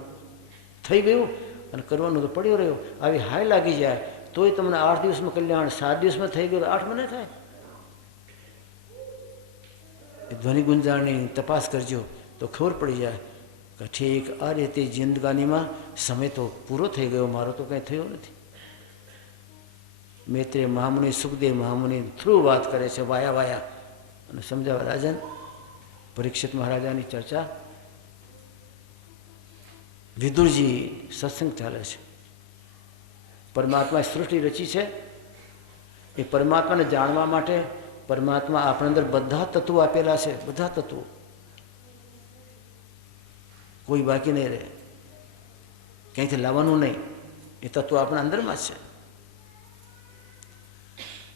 થઈ ગયું, અને કરવાનું તો પડ્યો રહ્યો. આવી હાઈ લાગી જાય તોય તમને 8 દિવસમાં કલ્યાણ, 7 દિવસમાં થઈ ગયું, 8માં નહીં થાય. એ ધ્વનિ ગુંજારની તપાસ કરજો તો ખબર પડી જાય કે ઠીક આ રીતે જિંદગાનીમાં સમય તો પૂરો થઈ ગયો, મારો તો કંઈ થયો નથી. મૈત્રેય મહામુનિ, સુખદેવ મહામુનિ થ્રુ વાત કરે છે વાયા વાયા, અને સમજાવે રાજન. પરીક્ષિત મહારાજાની ચર્ચા, વિદુરજી સત્સંગ ચાલે છે. પરમાત્માએ સૃષ્ટિ રચી છે. એ પરમાત્માને જાણવા માટે પરમાત્મા આપણા અંદર બધા તત્વો આપેલા છે. બધા તત્વો, કોઈ બાકી નહીં રહે, ક્યાંયથી લાવવાનું નહીં. એ તત્વો આપણા અંદરમાં જ છે.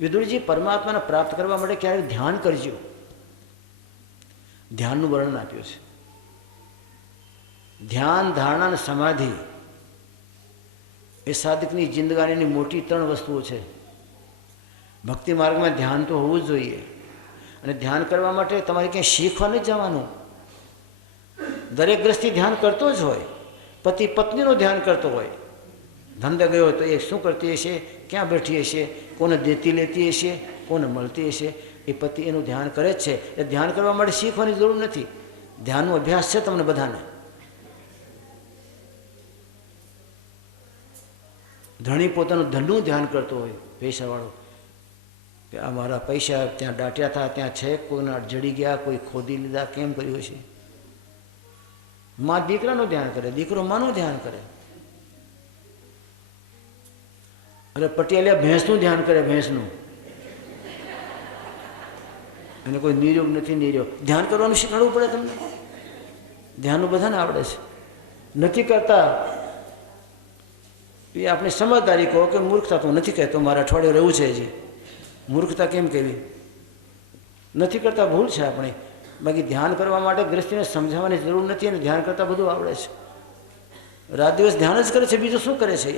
વિદુરજી પરમાત્માને પ્રાપ્ત કરવા માટે ક્યારેક ધ્યાન કરજો. ધ્યાનનું વર્ણન આપ્યું છે. ધ્યાન, ધારણા અને સમાધિ એ સાધકની જિંદગાનીની મોટી 3 વસ્તુઓ છે. ભક્તિ માર્ગમાં ધ્યાન તો હોવું જ જોઈએ. અને ધ્યાન કરવા માટે તમારે ક્યાંય શીખવા નથી જવાનું. દરેક ગ્રસ્તી ધ્યાન કરતો જ હોય. પતિ પત્નીનું ધ્યાન કરતો હોય. ધંધે ગયો તો એ શું કરતી હશે, ક્યાં બેઠી હશે, કોને દેતી લેતી હશે, કોને મળતી હશે, એ પતિ એનું ધ્યાન કરે જ છે. એ ધ્યાન કરવા માટે શીખવાની જરૂર નથી. ધ્યાનનો અભ્યાસ છે તમને બધાને. ધણી પોતાનું ધનનું ધ્યાન કરતો હોય, પૈસાવાળો, કે આ મારા પૈસા ત્યાં દાટ્યા હતા, ત્યાં છે, કોઈના જડી ગયા, કોઈ ખોદી લીધા, કેમ કર્યું છે. માં દીકરાનું ધ્યાન કરે, દીકરો માનું ધ્યાન કરે. અરે પટિયાલિયા ભેંસનું ધ્યાન કરે, ભેંસનું. એને કોઈ નિર્યોગ નથી, નિર્યોગ ધ્યાન કરવાનું શીખવાડવું પડે તમને. ધ્યાનનું બધાને આવડે છે, નથી કરતા. એ આપણે સમજદારી કહો કે મૂર્ખતા તો નથી કહેતો, મારે અઠવાડિયું રહેવું છે હજી. મૂર્ખતા કેમ કહેવી? નથી કરતા ભૂલ છે આપણે. બાકી ધ્યાન કરવા માટે ગ્રસ્તીને સમજાવવાની જરૂર નથી, અને ધ્યાન કરતાં બધું આવડે છે. રાત દિવસ ધ્યાન જ કરે છે, બીજું શું કરે છે?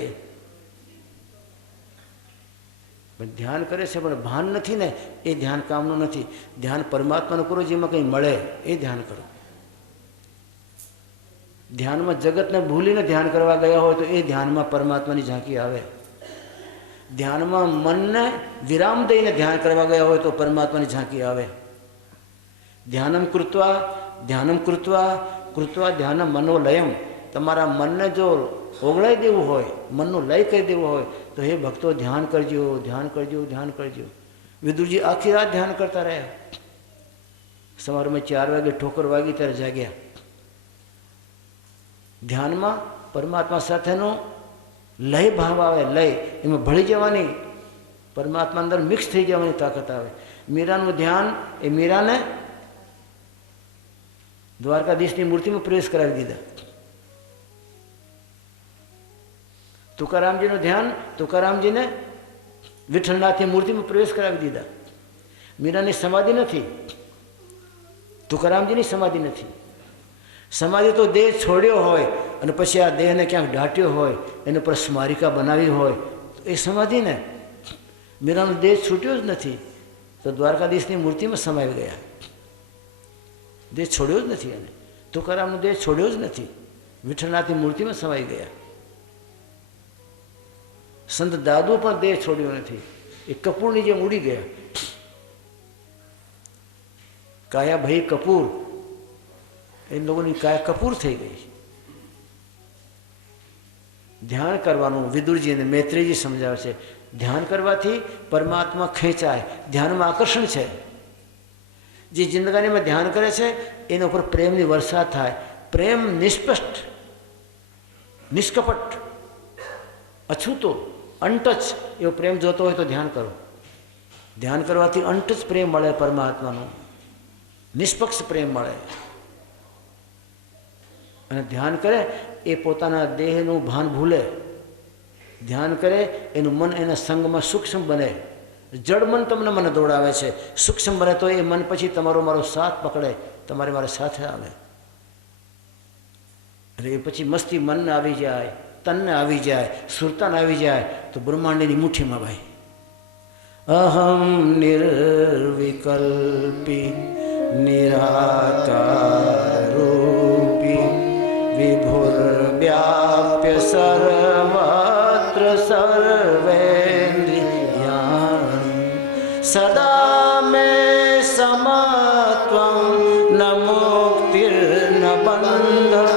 એ ધ્યાન કરે છે પણ ભાન નથી ને, એ ધ્યાન કામનું નથી. ધ્યાન પરમાત્માનું કરો, જેમાં કંઈ મળે એ ધ્યાન કરો. ધ્યાનમાં જગતને ભૂલીને ધ્યાન કરવા ગયા હોય તો એ ધ્યાનમાં પરમાત્માની ઝાંકી આવે. ધ્યાનમાં મનને વિરામ દઈને ધ્યાન કરવા ગયા હોય તો પરમાત્માની ઝાંકી આવે. ધ્યાનમ કૃત્વા ધ્યાનમ મનોલયમ. તમારા મનને જો ઓગળાઈ દેવું હોય, મનનો લય કરી દેવો હોય તો હે ભક્તો ધ્યાન કરજો, ધ્યાન કરજો, ધ્યાન કરજો. વિદુરજી આખી રાત ધ્યાન કરતા રહ્યા. સવારમાં 4 વાગે ઠોકર વાગી ત્યારે જાગ્યા. ધ્યાનમાં પરમાત્મા સાથેનો લય ભાવ આવે, લય એમાં ભળી જવાની, પરમાત્મા અંદર મિક્સ થઈ જવાની તાકાત આવે. મીરાનું ધ્યાન, એ મીરાને દ્વારકાધીશની મૂર્તિમાં પ્રવેશ કરાવી દીધા. તુકારામજીનું ધ્યાન, તુકારામજીને વિઠ્ઠલનાથની મૂર્તિમાં પ્રવેશ કરાવી દીધા. મીરાની સમાધિ નથી, તુકારામજીની સમાધિ નથી. સમાધિ તો દેહ છોડ્યો હોય અને પછી આ દેહને ક્યાંક દાટ્યો હોય, એને પર સ્મારિકા બનાવી હોય, એ સમાધિ ને. મીરાનો દેહ છૂટ્યો જ નથી તો દ્વારકાધીશની મૂર્તિમાં સમાઈ ગયા. દેહ છોડ્યો જ નથી. એને તુકારામનો દેહ છોડ્યો જ નથી, વિઠ્ઠલનાથની મૂર્તિમાં સમાઈ ગયા. સંત દાદુ પણ દેહ છોડ્યો નથી, એ કપૂરની જેમ ઉડી ગયા. કાયા ભાઈ કપૂર, એ લોકોની કાયા કપૂર થઈ ગઈ. ધ્યાન કરવાનું વિદુરજી અને મૈત્રેયજી સમજાવે છે. ધ્યાન કરવાથી પરમાત્મા ખેંચાય, ધ્યાનમાં આકર્ષણ છે. જે જિંદગાનીમાં ધ્યાન કરે છે એના ઉપર પ્રેમની વરસાદ થાય. પ્રેમ નિષ્પષ્ટ, નિષ્કપટ, અછૂતો, અનટચ એવો પ્રેમ જોતો હોય તો ધ્યાન કરો. ધ્યાન કરવાથી અનટચ પ્રેમ મળે, પરમાત્માનો નિષ્પક્ષ પ્રેમ મળે. અને ધ્યાન કરે એ પોતાના દેહનું ભાન ભૂલે. ધ્યાન કરે એનું મન એના સંગમાં સૂક્ષ્મ બને. જડ મન તમને મને દોડાવે છે, સૂક્ષ્મ બને તો એ મન પછી તમારો મારો સાથ પકડે, તમારે મારે સાથે આવે. એટલે એ પછી મસ્તી મનને આવી જાય, તનને આવી જાય, સુરતાને આવી જાય તો બ્રહ્માંડની મુઠ્ઠીમાં ભાઈ. અહમ નિર્વિકલ્પી નિરાકારૂપી વિભુર્વ્યાપ્ય સર્વત્ર સર્વેન્દ્રિયાણિ સદા મે સમત્વં ન મુક્તિર્ન બંધઃ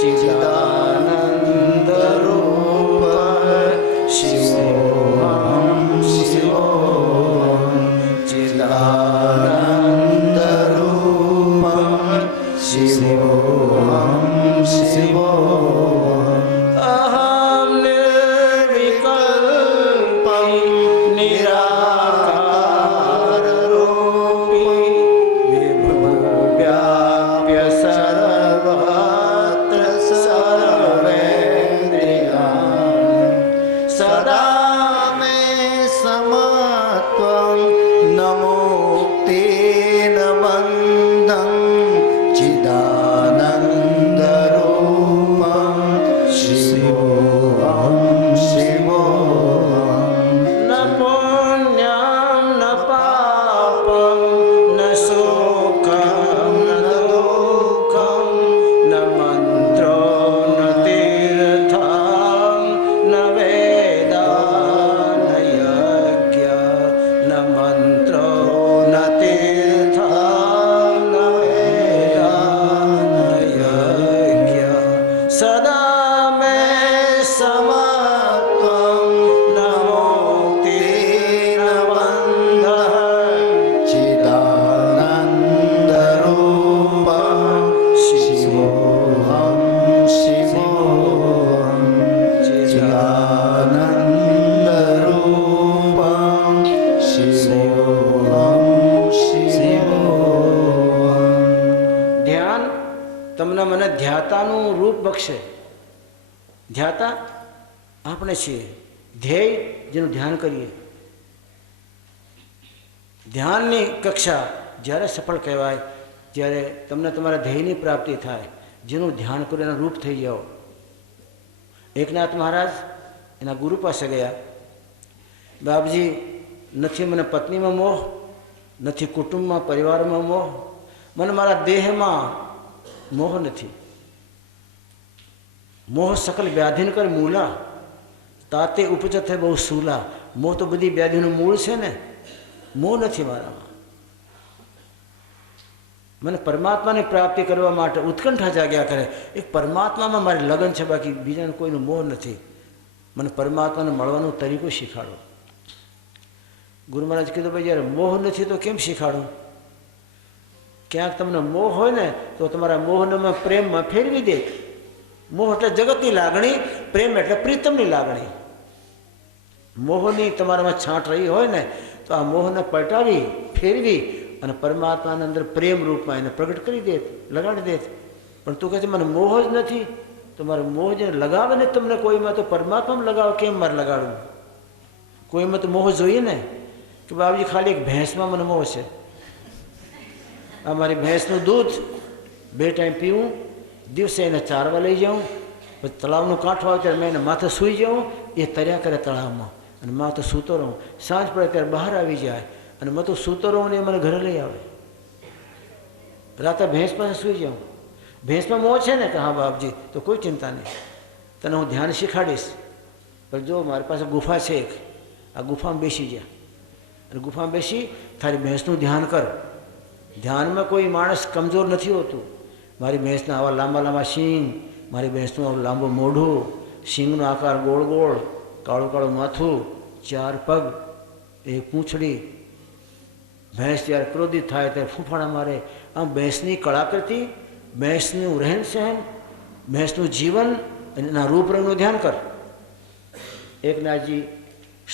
ચિદાનંદ રૂપ શિવોહમ શિવોહમ ચિદાનંદ રૂપ શિવોહમ શિવોહમ અહમ નિર્વિકલ્પં નિરાકારરૂપી વિભુર્વ્યાપ્ય સર્વત્ર સર્વેન્દ્રિયાણિ સદા મે સમત્વં ન મુક્તિર્ન બંધં ચિદાનંદ રૂપં શિવોહમ શિવોહમ ન પુણ્યં ન પાપં ન સુખં ન દુઃખં ન મંત્રો ન તીર્થં ન વેદા ન યજ્ઞ ન મંત્રો ન તીર્થં ન વેદા ન યજ્ઞ સદા મે સમત્વં ન મુક્તિર્ન બંધઃ ચિદાનંદ રૂપં શિવોહમ શિવોહમ ચિદાનંદ રૂપં શિવોહમ શિવોહમ. ધ્યાન તમને મને ધ્યાતાનું રૂપ બક્ષે. ધ્યાતા આપણે છીએ, ધ્યેય જેનું ધ્યાન કરીએ. ધ્યાનની કક્ષા જ્યારે સફળ કહેવાય જ્યારે તમને તમારા ધ્યેયની પ્રાપ્તિ થાય. જેનું ધ્યાન કરો એના રૂપ થઈ જાઓ. એકનાથ મહારાજ એના ગુરુ પાસે ગયા. બાપજી, નથી મને પત્નીમાં મોહ, નથી કુટુંબમાં પરિવારમાં મોહ, મને મારા દેહમાં મોહ નથી. મોહ સકલ વ્યાધિન કર મૂલા, તાતે ઉપજત હે બહુ સૂલા. મોહ તો બધી વ્યાધિનું મૂળ છે ને. મોહ નથી મારામાં. મને પરમાત્માની પ્રાપ્તિ કરવા માટે ઉત્કંઠા જાગ્યા કરે. એક પરમાત્મામાં મારે લગન છે, બાકી બીજાને કોઈનો મોહ નથી. મને પરમાત્માને મળવાનો તરીકો શીખાડો. ગુરુ મહારાજ કીધું, ભાઈ જ્યારે મોહ નથી તો કેમ શીખાડું? ક્યાંક તમને મોહ હોય ને તો તમારા મોહને પ્રેમમાં ફેરવી દે. મોહ એટલે જગતની લાગણી, પ્રેમ એટલે પ્રીતમની લાગણી. મોહની તમારામાં છાંટ રહી હોય ને તો આ મોહને પલટાવી ફેરવી અને પરમાત્માના અંદર પ્રેમ રૂપમાં એને પ્રગટ કરી દે, લગાડી દે. પણ તું કહે છે મને મોહ જ નથી, તો મારે મોહ જે લગાવે ને તમને કોઈમાં, તો પરમાત્મામાં લગાવો. કેમ મારે લગાડવું? કોઈમાં તો મોહ જોઈએ ને કે બાબુજી ખાલી એક ભેંસમાં મને મોહ છે. આ મારી ભેંસનું દૂધ 2 ટાઈમ પીવું, દિવસે એને ચારવા લઈ જાઉં, પછી તળાવનું કાંઠો આવે ત્યારે મેં એને માથે સૂઈ જાઉં, એ તર્યા કરે તળાવમાં. અને માં તો સૂતો રહું. સાંજ પડે ત્યારે બહાર આવી જાય અને મેં તો સૂતો રહું ને એ મને ઘરે લઈ આવે. રાતે ભેંસ પાસે સૂઈ જાઉં. ભેંસમાં મોહ છે ને કે હા બાપજી, તો કોઈ ચિંતા નહીં, તને હું ધ્યાન શીખાડીશ. પણ જો મારી પાસે ગુફા છે એક, આ ગુફામાં બેસી જા અને ગુફામાં બેસી તારી ભેંસનું ધ્યાન કર. ધ્યાનમાં કોઈ માણસ કમજોર નથી હોતું. મારી ભેંસના આવા લાંબા લાંબા શીંગ, મારી ભેંસનું આવું લાંબુ મોઢું, શીંગનો આકાર ગોળ ગોળ, કાળું કાળું માથું, 4 પગ, એક પૂંછડી. ભેંસ જ્યારે ક્રોધિત થાય ત્યારે ફૂંફાણા મારે. આમ ભેંસની કળાકૃતિ, ભેંસનું રહેન સહેન, ભેંસનું જીવન, એના રૂપરંગનું ધ્યાન કર. એક નાજી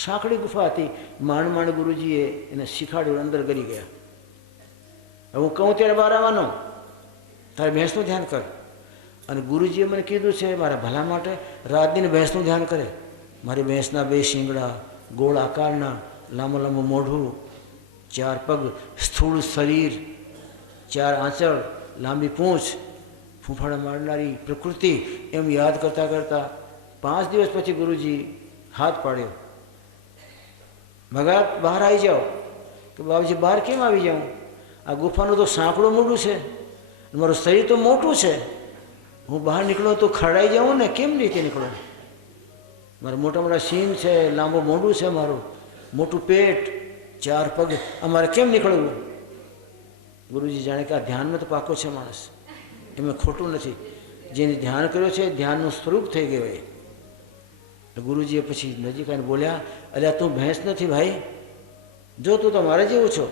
સાંકડી ગુફા હતી, માંડ ગુરુજીએ એને શીખાડ્યું, અંદર કરી ગયા. હવે હું કહું ત્યારે બહાર આવવાનો, તારે ભેંસનું ધ્યાન કર. અને ગુરુજીએ મને કીધું છે મારા ભલા માટે, રાત દિન ભેંસનું ધ્યાન કરે. મારી ભેંસના 2 શીંગડા, ગોળ આકારના, લાંબુ લાંબુ મોઢું, 4 પગ, સ્થૂળ શરીર, 4 આંચળ, લાંબી પૂંછ, ફૂંફાડા મારનારી પ્રકૃતિ, એમ યાદ કરતાં કરતાં 5 દિવસ પછી ગુરુજી હાથ પાડ્યો, ભગત બહાર આવી જાઓ. કે બાબુજી બહાર કેમ આવી જાઉં? આ ગુફાનું તો સાંકડું મોટું છે, મારું શરીર તો મોટું છે, હું બહાર નીકળું તો ખરડાઈ જાઉં ને, કેમ રીતે નીકળું? મારા મોટા મોટા સીમ છે, લાંબુ મોઢું છે, મારું મોટું પેટ, 4 પગ, અમારે કેમ નીકળવું? ગુરુજી જાણે કે આ ધ્યાનમાં તો પાકો છે માણસ, એમાં ખોટું નથી. જેને ધ્યાન કર્યો છે ધ્યાનનું સ્વરૂપ થઈ ગયું એ. ગુરુજીએ પછી નજીક આવીને બોલ્યા, અલ્યા તું ભેંસ નથી ભાઈ, જો તું તો મારે જેવું છો,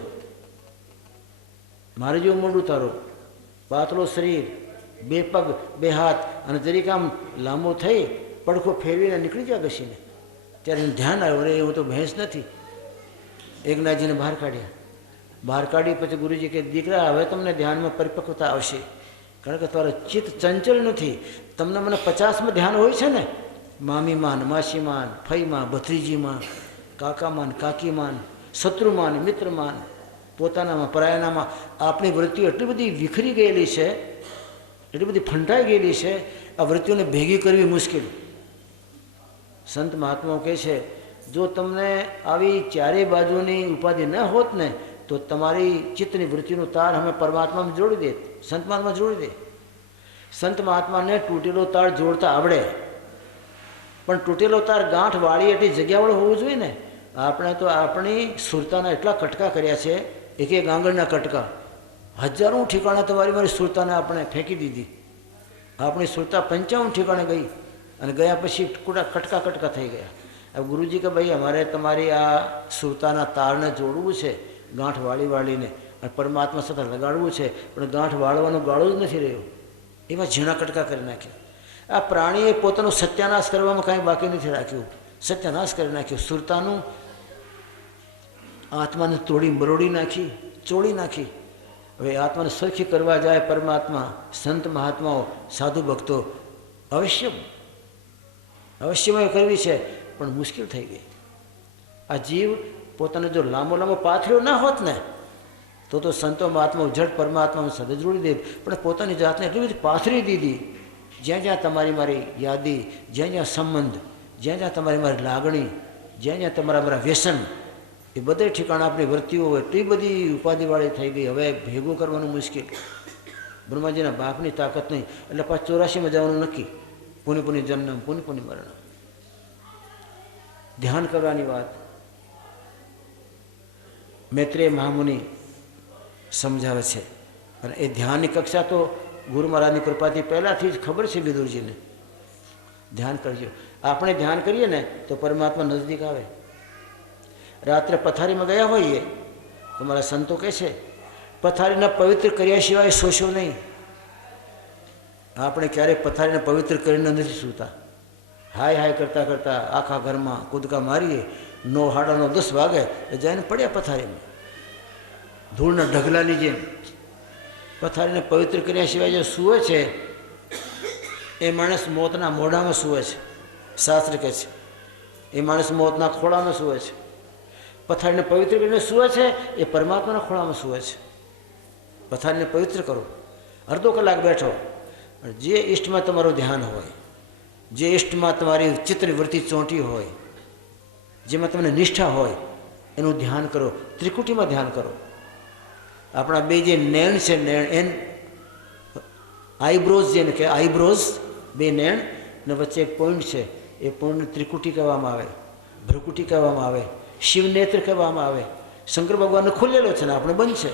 મારે જેવું મોઢું તારું, પાતળું શરીર, 2 પગ 2 હાથ, અને જરીક આમ લાંબો થઈ પડખો ફેરવીને નીકળી જાય ઘસીને. ત્યારે એને ધ્યાન આવ્યું, અરે હું તો ભેંસ નથી. એકનાથજીને બહાર કાઢ્યા. બહાર કાઢી પછી ગુરુજી કે દીકરા હવે તમને ધ્યાનમાં પરિપક્વતા આવશે, કારણ કે તમારું ચિત્ત ચંચલ નથી. તમને મને 50માં ધ્યાન હોય છે ને, મામીમાન, માસીમાન, ફઈમાં, ભત્રીજીમાં, કાકામાન, કાકીમાન, શત્રુમાન, મિત્રમાન, પોતાનામાં, પરાયનામાં. આપણી વૃત્તિઓ એટલી બધી વિખરી ગયેલી છે, એટલી બધી ફંટાઈ ગયેલી છે, આ વૃત્તિઓને ભેગી કરવી મુશ્કેલ. સંત મહાત્માઓ કહે છે, જો તમને આવી 4 બાજુની ઉપાધિ ન હોત ને તો તમારી ચિત્તની વૃત્તિનું તાર અમે પરમાત્મામાં જોડી દે, સંત મહાત્મા જોડી દે. સંત મહાત્માને તૂટેલો તાર જોડતા આવડે, પણ તૂટેલો તાર ગાંઠ વાળી એટલી જગ્યાવાળો હોવું જોઈએ ને. આપણે તો આપણી સુરતાના એટલા કટકા કર્યા છે, એક આંગળના કટકા, 1000 ઠેકાણા તમારી મારી સુરતાને આપણે ફેંકી દીધી. આપણી સુરતા 55 ઠેકાણે ગઈ, અને ગયા પછી કટકા કટકા થઈ ગયા. હવે ગુરુજી કે ભાઈ અમારે તમારી આ સુરતાના તારને જોડવું છે, ગાંઠ વાળીને, અને પરમાત્મા સાથે લગાડવું છે, પણ ગાંઠ વાળવાનો ગાળો જ નથી રહ્યો, એમાં ઝીણા કટકા કરી નાખ્યા. આ પ્રાણીએ પોતાનો સત્યાનાશ કરવામાં કાંઈ બાકી નથી રાખ્યું, સત્યાનાશ કરી નાખ્યું. સુરતાનું આત્માને તોડી મરોડી નાખી, ચોળી નાખી. હવે આત્માને સરખી કરવા જાય પરમાત્મા, સંત મહાત્માઓ, સાધુ ભક્તો, અવશ્યમય કરવી છે, પણ મુશ્કેલ થઈ ગઈ. આ જીવ પોતાને જો લાંબો પાથર્યો ના હોત ને તો સંતો મહાત્માઓ જડ પરમાત્માને સાથે જોડી દે, પણ પોતાની જાતને એટલી બધી પાથરી દીધી. જ્યાં જ્યાં તમારી મારી યાદી, જ્યાં જ્યાં સંબંધ, જ્યાં જ્યાં તમારી મારી લાગણી, જ્યાં જ્યાં તમારા મારા વ્યસન, એ બધે ઠેકાણા આપણી વૃત્તિઓ એટલી બધી ઉપાધિવાળી થઈ ગઈ, હવે ભેગું કરવાનું મુશ્કેલ. બ્રહ્માજીના બાપની તાકાત નહીં, એટલે પાછું 84માં જવાનું નક્કી. પુનિ પુનિ જન્મ, પુનિ પુનિ મરણ. ધ્યાન કરવાની વાત મૈત્રેય મહામુનિ સમજાવે છે. અને એ ધ્યાનની કક્ષા તો ગુરુ મહારાજની કૃપાથી પહેલાંથી જ ખબર છે વિદુરજીને. ધ્યાન કરજો. આપણે ધ્યાન કરીએ ને તો પરમાત્મા નજદીક આવે. રાત્રે પથારીમાં ગયા હોઈએ તો મારા સંતો કહે છે, પથારીને પવિત્ર કર્યા સિવાય સોશો નહીં. આપણે ક્યારેય પથારીને પવિત્ર કરીને નથી સૂતા. હાય હાય કરતાં કરતાં આખા ઘરમાં કૂદકા મારીએ, 9, 10 વાગે જઈને પડ્યા પથારીમાં, ધૂળના ઢગલાની જેમ. પથારીને પવિત્ર કર્યા સિવાય જે સૂવે છે એ માણસ મોતના મોઢામાં સૂવે છે. શાસ્ત્ર કહે છે એ માણસ મોતના ખોળામાં સૂવે છે. પથારીને પવિત્ર કરીને સૂવે છે એ પરમાત્માના ખોળામાં સૂવે છે. પથારીને પવિત્ર કરો, અડધો કલાક બેઠો. જે ઈષ્ટમાં તમારું ધ્યાન હોય, જે ઈષ્ટમાં તમારી ચિત્તની વૃત્તિ ચોંટી હોય, જેમાં તમને નિષ્ઠા હોય એનું ધ્યાન કરો. ત્રિકુટીમાં ધ્યાન કરો. આપણા બે જે નૈણ છે, નૈણ આઈબ્રોઝ જેને કે આઈબ્રોઝ, બે નૈણ ને વચ્ચે એક પોઈન્ટ છે, એ પોઈન્ટ ત્રિકુટી કહેવામાં આવે, ભ્રુકુટી કહેવામાં આવે, શિવનેત્ર કહેવામાં આવે. શંકર ભગવાનને ખુલેલો છે ને આપણે બંધ છે.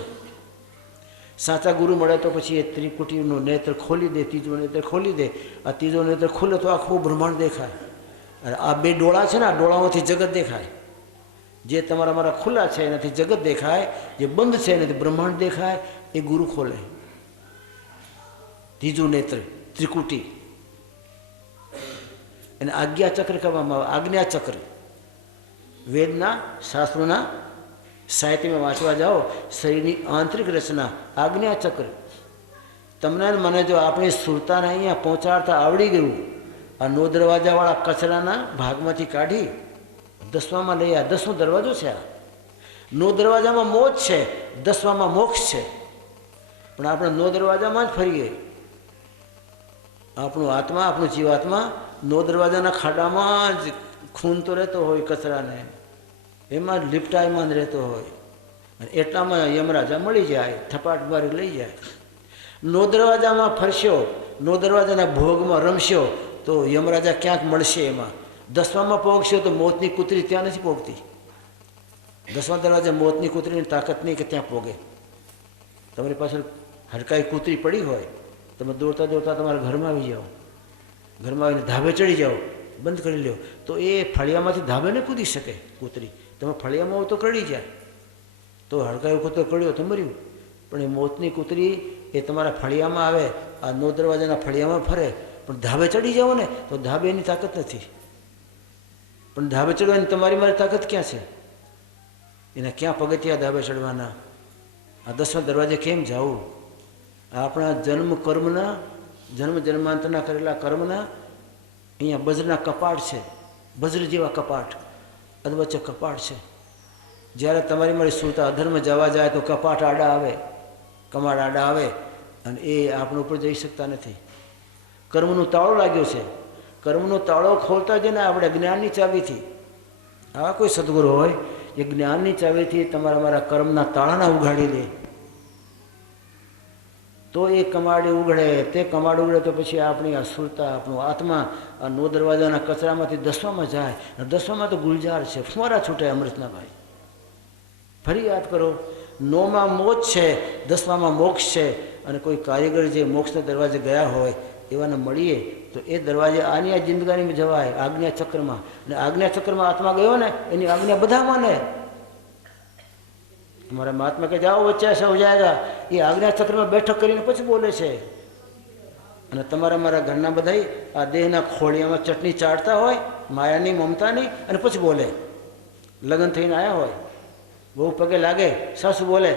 સાચા ગુરુ મળે તો પછી એ ત્રિકુટીનું નેત્ર ખોલી દે, ત્રીજું નેત્ર ખોલી દે. આ ત્રીજો નેત્ર ખુલે તો આખું બ્રહ્માંડ દેખાય. અને આ બે ડોળા છે ને, આ ડોળાઓથી જગત દેખાય. જે તમારા મારા ખુલ્લા છે એનાથી જગત દેખાય, જે બંધ છે એનાથી બ્રહ્માંડ દેખાય. એ ગુરુ ખોલે. ત્રીજું નેત્ર ત્રિકુટી, એને આજ્ઞા ચક્ર કહેવામાં આવે. આજ્ઞા ચક્ર વેદના શાસ્ત્રોના સાહિત્યમાં વાંચવા જાઓ, શરીરની આંતરિક રચના આજ્ઞા ચક્ર. તમને મને જો આપણી સુરતાને અહીંયા પહોંચાડતા આવડી ગયું, આ 9 દરવાજાવાળા કચરાના ભાગમાંથી કાઢી 10માં લઈ આવ્યા. 10મો દરવાજો છે આ. 9 દરવાજામાં મોજ છે, 10માં મોક્ષ છે. પણ આપણે 9 દરવાજામાં જ ફરીએ. આપણું આત્મા, આપણું જીવાત્મા 9 દરવાજાના ખાડામાં જ ખૂંદતો રહેતો હોય, કચરાને એમાં જ લીપટાઈમાં જ રહેતો હોય. અને એટલામાં યમરાજા મળી જાય, થપાટ મારી લઈ જાય. 9 દરવાજામાં ફરશો, 9 દરવાજાના ભોગમાં રમશો તો યમરાજા ક્યાંક મળશે. એમાં 10માં પહોંચશો તો મોતની કૂતરી ત્યાં નથી પહોંચતી. 10મા દરવાજા મોતની કૂતરીની તાકાત નહીં કે ત્યાં પહોંચે. તમારી પાછળ હડકાઈ કૂતરી પડી હોય, તમે દોડતા દોડતા તમારા ઘરમાં આવી જાઓ, ઘરમાં આવીને ધાબે ચડી જાઓ, બંધ કરી લો, તો એ ફળિયામાંથી ધાબે ન કૂદી શકે કૂતરી. તમે ફળિયામાં હો તો કરડી જાય, તો હડકાયો કૂતરો કરડ્યો તો મર્યું. પણ એ મોતની કૂતરી એ તમારા ફળિયામાં આવે, આ 9 દરવાજાના ફળિયામાં ફરે, પણ ધાબે ચડી જાઓ ને તો ધાબે એની તાકાત નથી. પણ ધાબે ચડવાની તમારી મારી તાકાત ક્યાં છે? એના ક્યાં પગથિયા ધાબે ચડવાના? આ 10મા દરવાજે કેમ જવું? આપણા જન્મ કર્મના, જન્મ જન્માંતરના કરેલા કર્મના અહીંયા બજરના કપાટ છે, બજર જેવા કપાટ, અધવચ્ચે કપાટ છે. જ્યારે તમારી મારી સુરતા અધર્મ જવા જાય તો કપાટ આડા આવે, કમાડ આડા આવે, અને એ આપણા ઉપર જઈ શકતા નથી. કર્મનો તાળો લાગ્યો છે. કર્મનો તાળો ખોલતા જ ને આપણે જ્ઞાનની ચાવીથી. આ કોઈ સદગુરુ હોય એ જ્ઞાનની ચાવીથી તમારા મારા કર્મના તાળાના ઉઘાડી દે તો એ કમાડી ઉઘડે. તે કમાડ ઉઘડે તો પછી આપણી આ સુરતા, આપણું આત્મા આ 9 દરવાજાના કચરામાંથી 10માં જાય. 10માં તો ગુલજાર છે, ફુવારા છૂટે અમૃતના ભાઈ. ફરી યાદ કરો, 9માં મોજ છે, 10માં મોક્ષ છે. અને કોઈ કારીગર જે મોક્ષના દરવાજે ગયા હોય એવાને મળીએ તો એ દરવાજે આની આ જિંદગાનીમાં જવાય, આજ્ઞા ચક્રમાં. અને આજ્ઞા ચક્રમાં આત્મા ગયો ને એની આજ્ઞા બધા માને. हमारा महात्मा के जाओ बच्चा ऐसा हो जाएगा, ये आज्ञा चक्र में बैठक કરીને પછી બોલે છે. અને તમારા મારા ઘરના બધાય આ દેહના ખોળિયામાં ચટણી ચાટતા હોય, માયાની મમતાની, અને પછી બોલે. લગ્ન થઈને આવ્યા હોય, બહુ પગે લાગે, સાસુ બોલે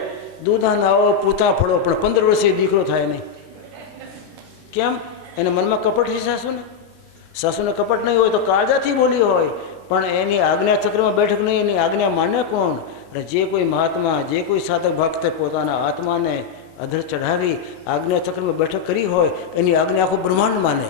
દૂધા નાવો પૂતા ફળો, પણ 15 વર્ષે દીકરો થાય નહીં. કેમ? એને મનમાં કપટ છે સાસુને. સાસુને કપટ નહીં હોય તો કાળજાથી બોલી હોય, પણ એની આજ્ઞા ચક્રમાં બેઠક નહીં, એની આજ્ઞા માને કોણ? અને જે કોઈ મહાત્મા, જે કોઈ સાધક ભક્ત પોતાના આત્માને અધર ચઢાવી આજ્ઞા ચક્રમાં બેઠક કરી હોય એની આજ્ઞા આખું બ્રહ્માંડ માને.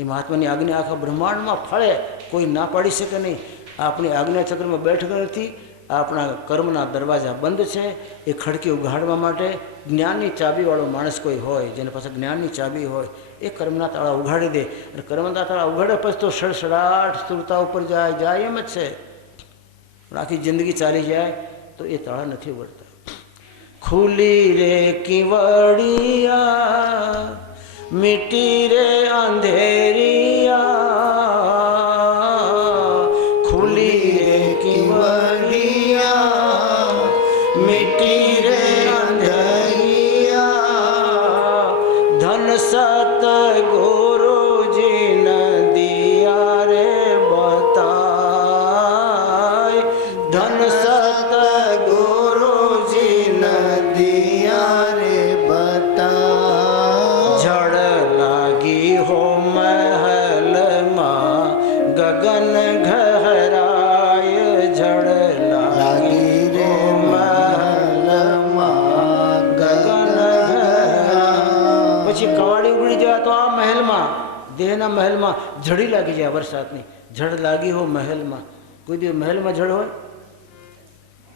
એ મહાત્માની આજ્ઞા આખા બ્રહ્માંડમાં ફળે, કોઈ ના પાડી શકે નહીં. આપણી આજ્ઞા ચક્રમાં બેઠક નથી, આપણા કર્મના દરવાજા બંધ છે. એ ખડકી ઉઘાડવા માટે જ્ઞાનની ચાબીવાળો માણસ કોઈ હોય, જેને પાસે જ્ઞાનની ચાબી હોય, એ કર્મના તાળા ઉઘાડી દે. અને કર્મના તાળા ઉઘાડે પછી તો સડસડાટ સુરતા ઉપર જાય, જાય એમ જ છે. પણ આખી જિંદગી ચાલી જાય તો એ તાળા નથી ઉઘડતા. ખુલી રે કિવડિયા, મિટી રે અંધેરિયા, ખુલી રે કિવડિયા, મિટી રે અંધેરિયા, ધન સત ગુરુજી નદિયા રે બતાય, ધન સત ગુરુજી નદિયા રે બતાય. જળ લાગી હો મહેલમાં, ગગન ઘહરાય, જળ લાગી રે મહેલમાં, ગગન ઘહરાય. પછી કવાડી ઉગડી જાય તો આ મહેલમાં, દેહના મહેલમાં જડી લાગી જાય વરસાદની. જડ લાગી હો મહેલમાં, કોઈ દિવસ મહેલમાં જડ હોય?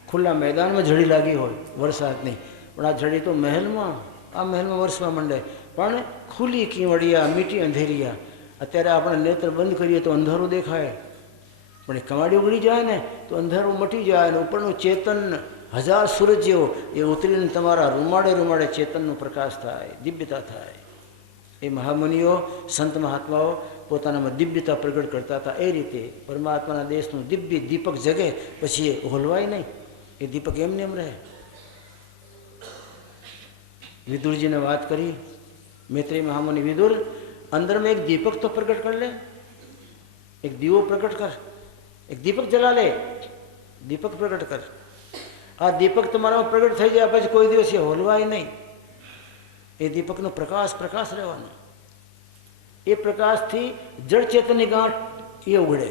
ખુલ્લા મેદાનમાં જડી લાગી હોય વરસાદની, પણ આ જડી તો મહેલમાં, આ મહેલમાં વરસવા માંડે. પણ ખુલ્લી કીવડિયા, મીઠી અંધેરિયા. અત્યારે આપણે નેત્ર બંધ કરીએ તો અંધારું દેખાય, પણ એ કમાડી ઉગડી જાય ને તો અંધારું મટી જાય, અને ઉપરનું ચેતન 1000 સૂરજ જેવો એ ઉતરીને તમારા રૂમાડે રૂમાડે ચેતનનો પ્રકાશ થાય, દિવ્યતા થાય. એ મહામુનિઓ, સંત મહાત્માઓ પોતાનામાં દિવ્યતા પ્રગટ કરતા હતા. એ રીતે પરમાત્માના દેશનું દિવ્ય દીપક જગે, પછી એ હોલવાય નહીં, એ દીપક એમને એમ રહે. વિદુરજીને વાત કરી, મૈત્રેય મહામુનિ, વિદુર અંદરમાં એક દીપક તો પ્રગટ કરી લે, એક દીવો પ્રગટ કર, એક દીપક જલા લે, દીપક પ્રગટ કર. આ દીપક તમારામાં પ્રગટ થઈ જાય પછી કોઈ દિવસ એ હોલવાય નહીં. એ દીપકનો પ્રકાશ પ્રકાશ રહેવાનો. એ પ્રકાશથી જળ ચેતનની ગાંઠ એ ઉઘડે.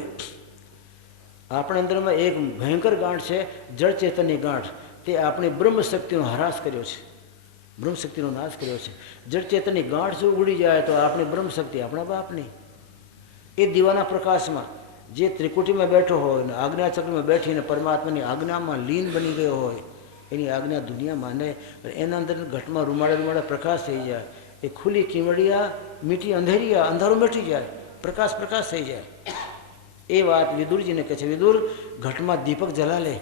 આપણા અંદરમાં એક ભયંકર ગાંઠ છે, જળ ચેતનની ગાંઠ. તે આપણે બ્રહ્મ શક્તિનો હરાશ કર્યો છે, બ્રહ્મ શક્તિનો નાશ કર્યો છે. જળ ચેતનની ગાંઠ જો ઉગડી જાય તો આપણી બ્રહ્મ શક્તિ આપણા બાપની. એ દીવાના પ્રકાશમાં જે ત્રિકુટીમાં બેઠો હોય ને આજ્ઞાચક્રમાં બેઠીને પરમાત્માની આજ્ઞામાં લીન બની ગયો હોય, એની આજ્ઞા દુનિયામાં ને એના અંદર ઘટમાં રૂમાડે રૂમાડે પ્રકાશ થઈ જાય. એ ખુલ્લી કીવડિયા, મીઠી અંધેરિયા, અંધારું મટી જાય, પ્રકાશ પ્રકાશ થઈ જાય. એ વાત વિદુરજીને કહે છે, વિદુર ઘટમાં દીપક જલા લે,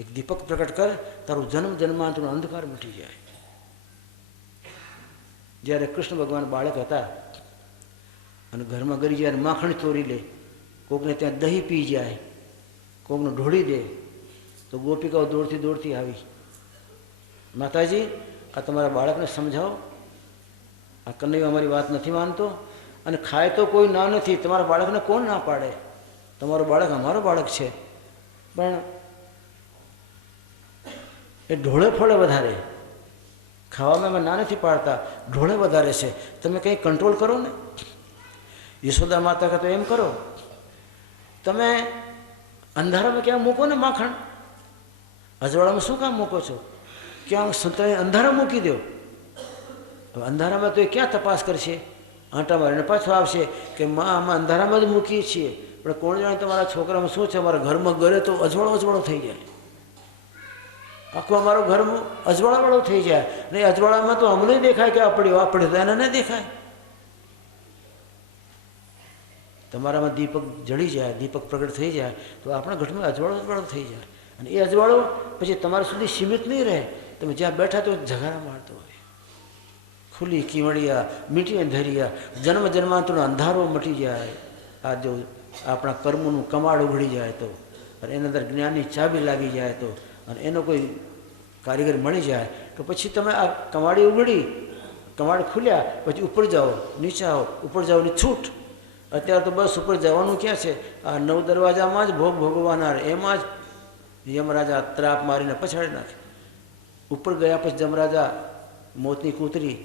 એક દીપક પ્રગટ કર, તારું જન્મ જન્માંતરનો અંધકાર મટી જાય. જ્યારે કૃષ્ણ ભગવાન બાળક હતા અને ઘરમાં ગરી જ્યારે માખણ ચોરી લે, કોકને ત્યાં દહીં પી જાય, કોકને ઢોળી દે, તો ગોપિકાઓ દોડતી દોડતી આવી, માતાજી આ તમારા બાળકને સમજાવો, આ કનૈયો અમારી વાત નથી માનતો, અને ખાય તો કોઈ ના નથી, તમારા બાળકને કોણ ના પાડે? તમારું બાળક અમારો બાળક છે, પણ એ ઢોળે ફોડે વધારે, ખાવામાં અમે ના નથી પાડતા, ઢોળે વધારે છે, તમે કંઈ કંટ્રોલ કરો ને. યશોદા માતા કહે તો એમ કરો, તમે અંધારામાં ક્યાં મૂકો ને માખણ, અજવાળામાં શું કામ મૂકો છો? ક્યાં સંતાને અંધારા મૂકી દો. હવે અંધારામાં તો એ ક્યાં તપાસ કરશે? આંટા મારીને પાછો આવશે કે માં આમાં અંધારામાં જ મૂકીએ છીએ, પણ કોણ જાણે તમારા છોકરામાં શું છે? અમારા ઘરમાં ગરે તો અજવાળો અજવાળો થઈ જાય, આખું અમારું ઘર અજવાળાવાળો થઈ જાય. ને અજવાળામાં તો અમને દેખાય કે આ પડ્યો તો એને ન દેખાય. તમારામાં દીપક જળી જાય, દીપક પ્રગટ થઈ જાય તો આપણા ઘરમાં અજવાળો અજવાળો થઈ જાય, અને એ અજવાળો પછી તમારા સુધી સીમિત નહીં રહે. તમે જ્યાં બેઠા તો ઝઘડા મારતો હોય. ખુલ્લી કીવડિયા, મીઠી અંધેરિયા, જન્મ જન્માંતરનો અંધારો મટી જાય. આ જો આપણા કર્મોનું કમાડ ઉઘડી જાય તો, અને એના અંદર જ્ઞાનની ચાબી લાગી જાય તો, અને એનો કોઈ કારીગર મળી જાય તો પછી તમે આ કમાડી ઉઘડી, કમાડ ખુલ્યા પછી ઉપર જાઓ, નીચે આવો, ઉપર જાઓની છૂટ. અત્યારે તો બસ ઉપર જવાનું ક્યાં છે? આ 9 દરવાજામાં જ ભોગ ભોગવાના, એમાં જ યમરાજા ત્રાપ મારીને પછાડી નાખે. ઉપર ગયા પછી જમરાજા મોતની કૂતરી,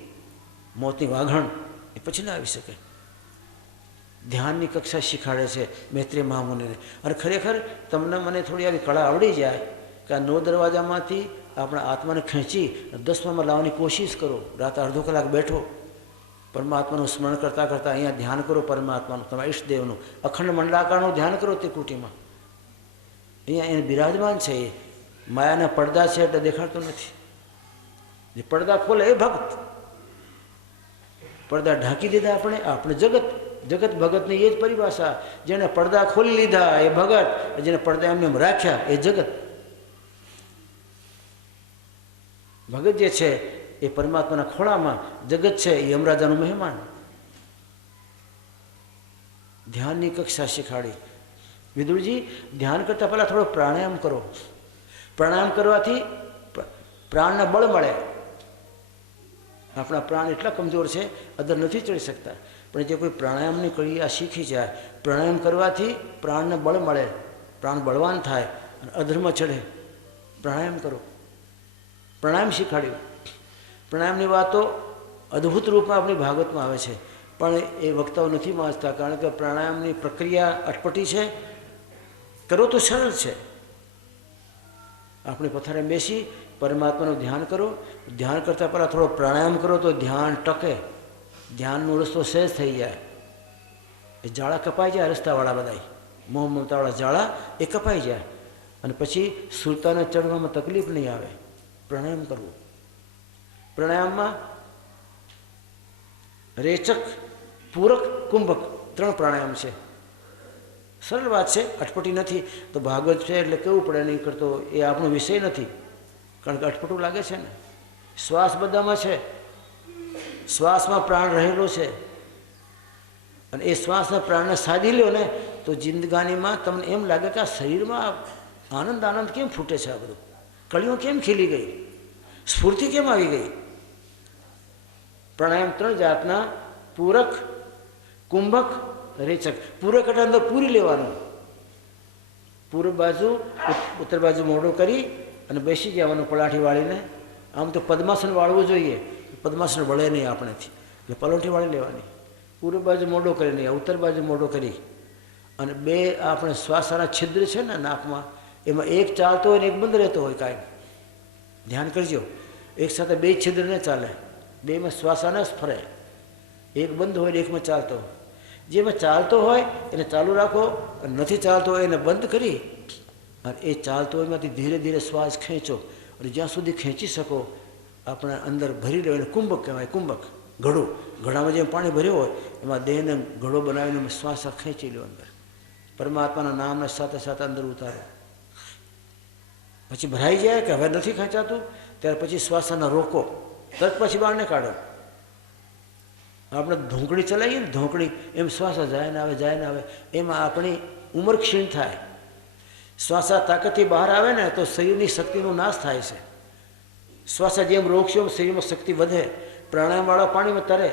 મોતની વાઘણ એ પછી ના આવી શકે. ધ્યાનની કક્ષા શીખાડે છે મૈત્રેય મહામુનિને. અને ખરેખર તમને મને થોડી આવી કળા આવડી જાય કે આ 9 દરવાજામાંથી આપણા આત્માને ખેંચી 10માં લાવવાની કોશિશ કરો. રાત અડધો કલાક બેઠો, પરમાત્માનું સ્મરણ કરતાં કરતાં અહીંયા ધ્યાન કરો, પરમાત્માનું, તમારા ઈષ્ટદેવનું અખંડ મંડળાકારનું ધ્યાન કરો. તે કુટીમાં અહીંયા એને બિરાજમાન છે. એ માયાના પડદા છે એટલે દેખાડતો નથી. જે પડદા ખોલે એ ભક્ત. પડદા ઢાંકી દીધા આપણે જગત ભગતની એ જ પરિભાષા. જેને પડદા ખોલી લીધા એ ભગત, જેને પડદા એમને રાખ્યા એ જગત. ભગત જે છે એ પરમાત્માના ખોળામાં, જગત છે એ યમરાજાનું મહેમાન. ધ્યાનની કક્ષા શીખાડી. વિદુરજી ધ્યાન કરતાં પહેલાં થોડો પ્રાણાયામ કરો. પ્રાણાયામ કરવાથી પ્રાણને બળ મળે. આપણા પ્રાણ એટલા કમજોર છે, અદર નથી ચડી શકતા, પણ જે કોઈ પ્રાણાયામની ક્રિયા શીખી જાય, પ્રાણાયામ કરવાથી પ્રાણને બળ મળે, પ્રાણ બળવાન થાય અને અધર્મ ચડે. પ્રાણાયામ કરો. પ્રાણાયામ શીખાડ્યું. પ્રાણાયામની વાતો અદ્ભુત રૂપમાં આપણી ભાગવતમાં આવે છે, પણ એ વક્તાઓ નથી વાંચતા, કારણ કે પ્રાણાયામની પ્રક્રિયા અટપટી છે. કરો તો સરળ છે. આપણે પથારે બેસી પરમાત્માનું ધ્યાન કરો. ધ્યાન કરતાં પહેલાં થોડો પ્રાણાયામ કરો તો ધ્યાન ટકે. ધ્યાનનો રસ્તો સહેજ થઈ જાય. એ જાળા કપાઈ જાય રસ્તાવાળા બધા. મોહ મમતાવાળા જાળા એ કપાઈ જાય અને પછી સુરતાને ચડવામાં તકલીફ નહીં આવે. પ્રાણાયામ કરવું. પ્રાણાયામમાં રેચક, પૂરક, કુંભક 3 પ્રાણાયામ છે. સરળ વાત છે, અટપટી નથી. તો ભાગવત છે એટલે કેવું પડે નહીં કરતો એ આપણો વિષય નથી, કારણ કે અટપટું લાગે છે ને. શ્વાસ બધામાં છે, શ્વાસમાં પ્રાણ રહેલો છે અને એ શ્વાસના પ્રાણને સાધી લ્યો ને તો જિંદગાનીમાં તમને એમ લાગે કે આ શરીરમાં આનંદ આનંદ કેમ ફૂટે છે, આ બધું કળીઓ કેમ ખીલી ગઈ, સ્ફૂર્તિ કેમ આવી ગઈ. પ્રાણાયામ 3 જાતના: પૂરક, કુંભક, રેચક. પૂરક એટલે અંદર પૂરી લેવાનું. પૂર્વ બાજુ ઉત્તર બાજુ મોઢું કરી અને બેસી જવાનું પલાઠી વાળીને. આમ તો પદ્માસન વાળવું જોઈએ, પદ્માસન વળે નહીં આપણેથી, એટલે પલોઠી વાળી લેવાની. પૂર્વ બાજુ મોઢો કરીને ઉત્તર બાજુ મોઢો કરી અને 2 આપણે શ્વાસના છિદ્ર છે ને નાકમાં, એમાં એક ચાલતો હોય ને એક બંધ રહેતો હોય. કાંઈ ધ્યાન કરજો, એક સાથે 2 છિદ્ર ન ચાલે, 2માં શ્વાસાને જ ફરે. એક બંધ હોય ને એકમાં ચાલતો હોય. જેમાં ચાલતો હોય એને ચાલુ રાખો અને નથી ચાલતો હોય એને બંધ કરી અને એ ચાલતો હોય એમાંથી ધીરે ધીરે શ્વાસ ખેંચો અને જ્યાં સુધી ખેંચી શકો આપણે અંદર ભરી લો. એને કુંભક કહેવાય. કુંભક ઘડું, ઘડામાં જેમ પાણી ભર્યું હોય એમાં દેહને ઘડો બનાવીને શ્વાસ ખેંચી લો અંદર. પરમાત્માના નામને સાથે સાથે અંદર ઉતારો. પછી ભરાઈ જાય કે હવે નથી ખેંચાતું, ત્યાર પછી શ્વાસના રોકો, તરત પછી બહારને કાઢો. આપણે ધોંકડી ચલાવીએ ને, ધોંકડી એમ શ્વાસ જાય ને આવે, જાય ને આવે. એમાં આપણી ઉંમર ક્ષીણ થાય. શ્વાસા તાકાતથી બહાર આવે ને તો શરીરની શક્તિનો નાશ થાય છે. શ્વાસા જેમ રોકશો એમ શરીરમાં શક્તિ વધે. પ્રાણાયામવાળા પાણીમાં તરે,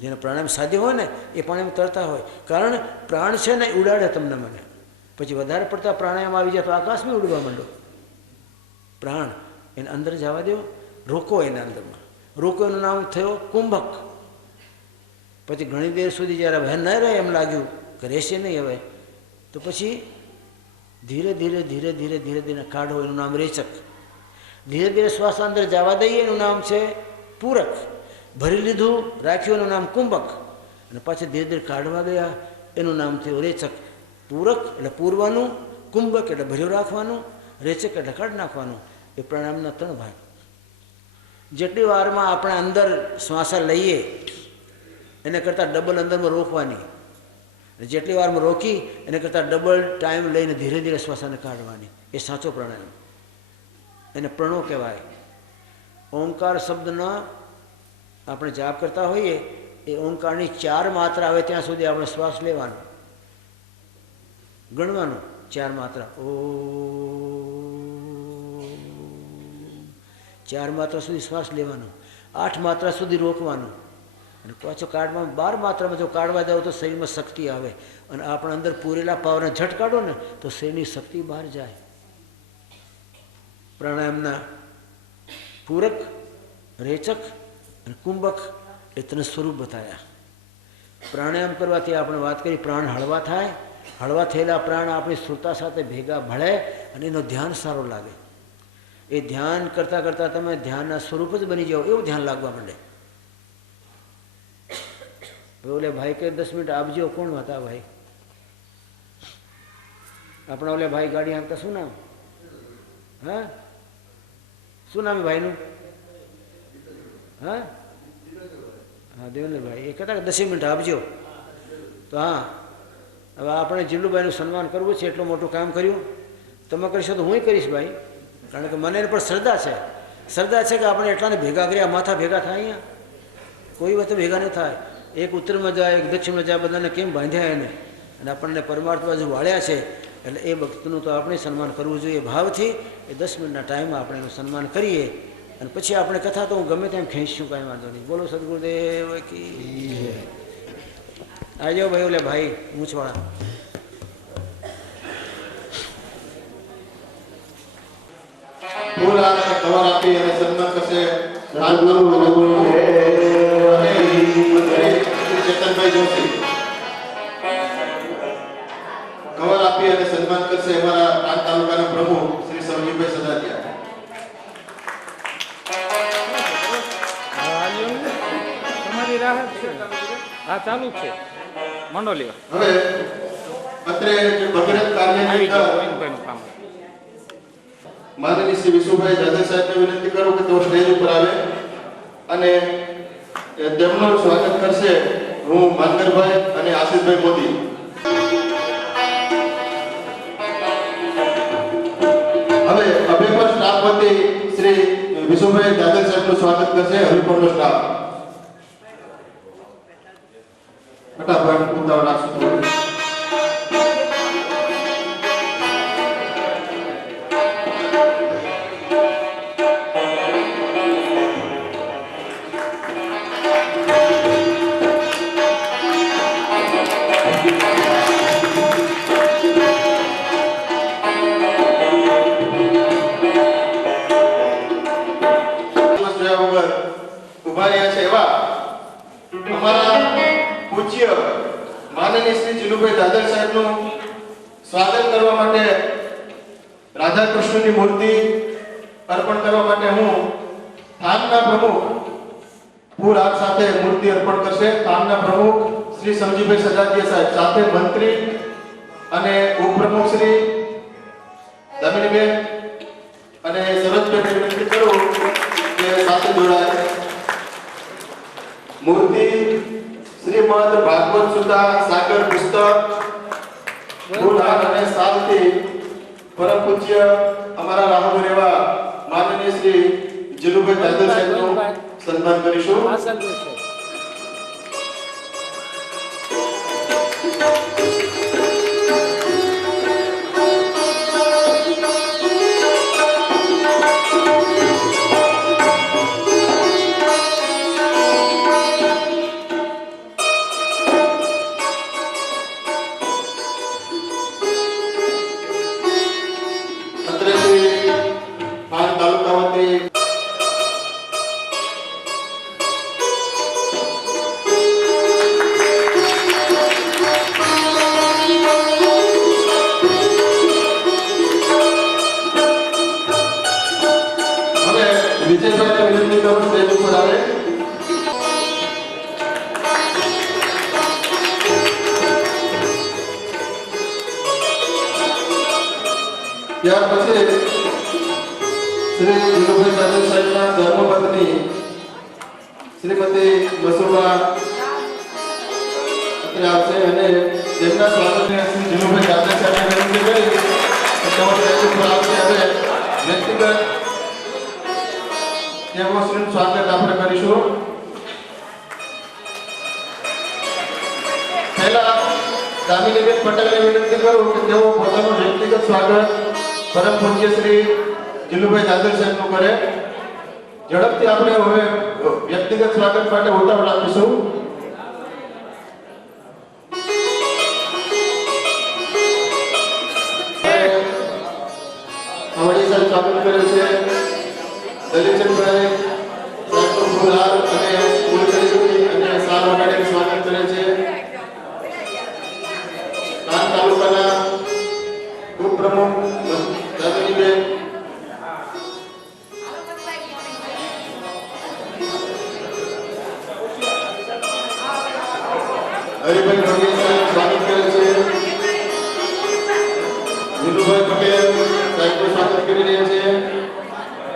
જેને પ્રાણાયામ સાધ્ય હોય ને એ પાણીમાં તરતા હોય. કારણ પ્રાણ છે ને ઉડાડે તમને મને. પછી વધારે પડતા પ્રાણાયામ આવી જાય તો આકાશમાં ઉડવા માંડો. પ્રાણ એને અંદર જવા દો, રોકો એને અંદરમાં. રોકો એનું નામ થયો કુંભક. પછી ઘણી દેર સુધી જ્યારે હવે ન રહે એમ લાગ્યું કે રહેશે નહીં હવે, તો પછી ધીરે ધીરે ધીરે ધીરે ધીરે ધીરે કાઢો, એનું નામ રેચક. ધીરે ધીરે શ્વાસ અંદર જવા દઈએ એનું નામ છે પૂરક. ભરી લીધું રાખ્યું એનું નામ કુંભક. અને પાછા ધીરે ધીરે કાઢવા ગયા એનું નામ થયું રેચક. પૂરક એટલે પૂરવાનું, કુંભક એટલે ભર્યું રાખવાનું, રેચક એટલે કાઢી નાખવાનું. એ પ્રાણાયામના 3 ભાગ. જેટલી વારમાં આપણે અંદર શ્વાસા લઈએ એને કરતાં ડબલ અંદરમાં રોકવાની, જેટલી વારમાં રોકી એને કરતાં ડબલ ટાઈમ લઈને ધીરે ધીરે શ્વાસાને કાઢવાની. એ સાચો પ્રાણાયામ, એને પ્રણો કહેવાય. ઓમકાર શબ્દના આપણે જાપ કરતા હોઈએ એ ઓમકારની 4 માત્રા આવે ત્યાં સુધી આપણે શ્વાસ લેવાનો, ગણવાનું. 4 માત્રા, ઓ 4 માત્રા સુધી શ્વાસ લેવાનો, 8 માત્રા સુધી રોકવાનું અને પાછો કાઢવામાં 12 માત્રામાં જો કાઢવા જાવ તો શરીરમાં શક્તિ આવે અને આપણે અંદર પૂરેલા પાવરને ઝટ કાઢો ને તો શરીરની શક્તિ બહાર જાય. પ્રાણાયામના પૂરક, રેચક અને કુંભક એ 3 સ્વરૂપ બતાવ્યા. પ્રાણાયામ કરવાથી આપણે વાત કરી પ્રાણ હળવા થાય. હળવા થયેલા પ્રાણ આપણી શ્રુતા સાથે ભેગા ભળે અને એનો ધ્યાન સારો લાગે. એ ધ્યાન કરતાં કરતાં તમે ધ્યાનના સ્વરૂપ જ બની જાઓ એવું ધ્યાન લાગવા માંડે. ઓલે ભાઈ કે 10 મિનિટ આપજો. કોણ હતા ભાઈ? આપણા ઓલે ભાઈ ગાડી હાંકતા, શું નામ? હા, શું નામ ભાઈનું? હા હા, દેવેન્દ્રભાઈ. એ કહેતા કે 10 મિનિટ આપજો. તો હા, હવે આપણે જીલુભાઈનું સન્માન કરવું છે. એટલું મોટું કામ કર્યું. તમે કરશો તો હું કરીશ ભાઈ, કારણ કે મને પણ શ્રદ્ધા છે. શ્રદ્ધા છે કે આપણે એટલાને ભેગા કર્યા, માથા ભેગા થાય અહીંયા કોઈ વખતે ભેગા નહીં થાય. એક ઉત્તરમાં જાય, એક દક્ષિણમાં જાય, બધાને કેમ બાંધ્યા એને અને આપણને પરમાર્થ બાજુ વાળ્યા છે. એટલે એ ભક્તનું તો આપણે સન્માન કરવું જોઈએ ભાવથી. એ 10 મિનિટના ટાઈમમાં આપણે એનું સન્માન કરીએ અને પછી આપણે કથા તો હું ગમે તેમ ખેંચશું, કાંઈ વાંધો નહીં. બોલો સદગુરુદેવ કી. આવજો ભાઈ, ઓલે ભાઈ મૂછવાળા. ફૂલ અને કવર આપી અને સન્માન કરશે ચેતનભાઈ જોશી. કવર આપી અને સન્માન કરશે અમારા પ્રાંત તાલુકાના પ્રમુખ શ્રી સવજીભાઈ સદાતિયા. તમારી રાહત છે. હા, ચાલુ જ છે મંડોલી. હવે અત્રે જે ભગીરથ કાર્યની અંદર માનનીય શ્રી વિશુભાઈ જાદવ સાહેબને વિનંતી કરું કે તેઓ સ્ટેજ ઉપર આવે અને તેમનું સ્વાગત કરશે હું માનગરભાઈ અને આશીષભાઈ મોદી. હવે અભિપર સ્ટાફ વતી શ્રી વિશુભાઈ જાદવ સાહેબનું સ્વાગત કરશે હરિપરનો સ્ટાફ. ફટાફટ ઉતાવળ રાખશો. ઉભા રહ્યા છે એવા અમારા પૂજ્ય માનનીય શ્રી જીલુભાઈ દાદર સાહેબનું સ્વાગત કરવા માટે રાધા કૃષ્ણની મૂર્તિ અર્પણ કરવા માટે હું થાનના પ્રમુખ ફૂલ હાર સાથે મૂર્તિ અર્પણ કરશે. થાનના પ્રમુખ શ્રી સમજીભાઈ સજાતીય સાહેબ સાથે મંત્રી અને ઉપપ્રમુખ શ્રી દામિનીબેન અને સરસબેન વિનંતી કરું કે સાથે જોડાય. મૂર્તિ શ્રીમદ ભાગવત સુતા સાગર પુસ્તક ફૂલહાર અને સાલથી પરમ પૂજ્ય અમારા રાહુલ એવા માનનીય શ્રી જીલુભાઈ દાદર સાહેબનું સન્માન કરીશું. ત્યાર પછી શ્રી જીલુભાઈ દાદર સાહેબના ધર્મપત્ની શ્રીમતી વસુબા અત્રે આવશે અને તેમના સ્વાગતને શ્રી જીલુભાઈ દાદર સાહેબને વિનંતી કરી તેઓ સ્ટેજ ઉપર આવશે. હવે વ્યક્તિગત તેઓનું સ્વાગત આપણે કરીશું. પહેલા દામિનીબેન પટેલને વિનંતી કરું કે તેઓ પોતાનું વ્યક્તિગત સ્વાગત પરમ પૂજ્ય શ્રી જીલુભાઈ દાદર સાહેબનું કરે. ઝડપથી આપણે હવે વ્યક્તિગત સ્વાગત માટે ઉતાવળ રાખીશું. અમારી સાથે સ્વાગત કરે છે દલીચંદભાઈ સાહેબનું ફૂલહાર અને ફૂલકડી અને સાર વગાડીને સ્વાગત કરે છે. કાન તાલુકાના ઉપપ્રમુખ દામિનીબેન હરિભાઈ રોગી સાહેબ સ્વાગત કરે છે. જીલુભાઈ પટેલ સાહેબનું સ્વાગત કરી રહ્યા છે.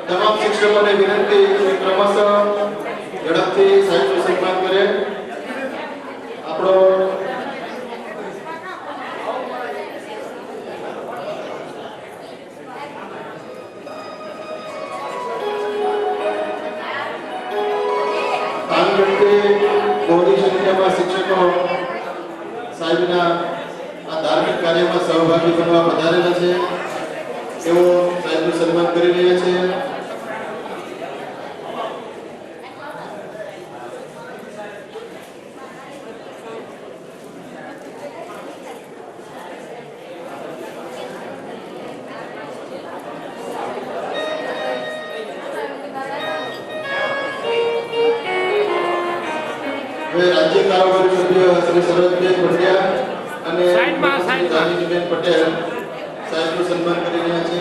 તમામ શિક્ષકોને વિનંતી ક્રમશઃ ઝડપથી સાહેબનું સન્માન કરે. આપણો મોટી સંખ્યામાં શિક્ષકો સાહેબના આ ધાર્મિક કાર્યમાં સહભાગી બનવા પધારેલા છે. તેઓ સાહેબનું સન્માન કરી રહ્યા છે. રાજ્ય કારોબારી સભ્ય શ્રી સરસબેન પંડ્યા અને દામિનીબેન પટેલ સાહેબનું સન્માન કરી રહ્યા છે.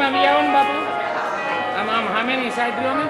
તમે આવી આવો ને બાપુ આમ આમ સામેની સાઈડ લો ને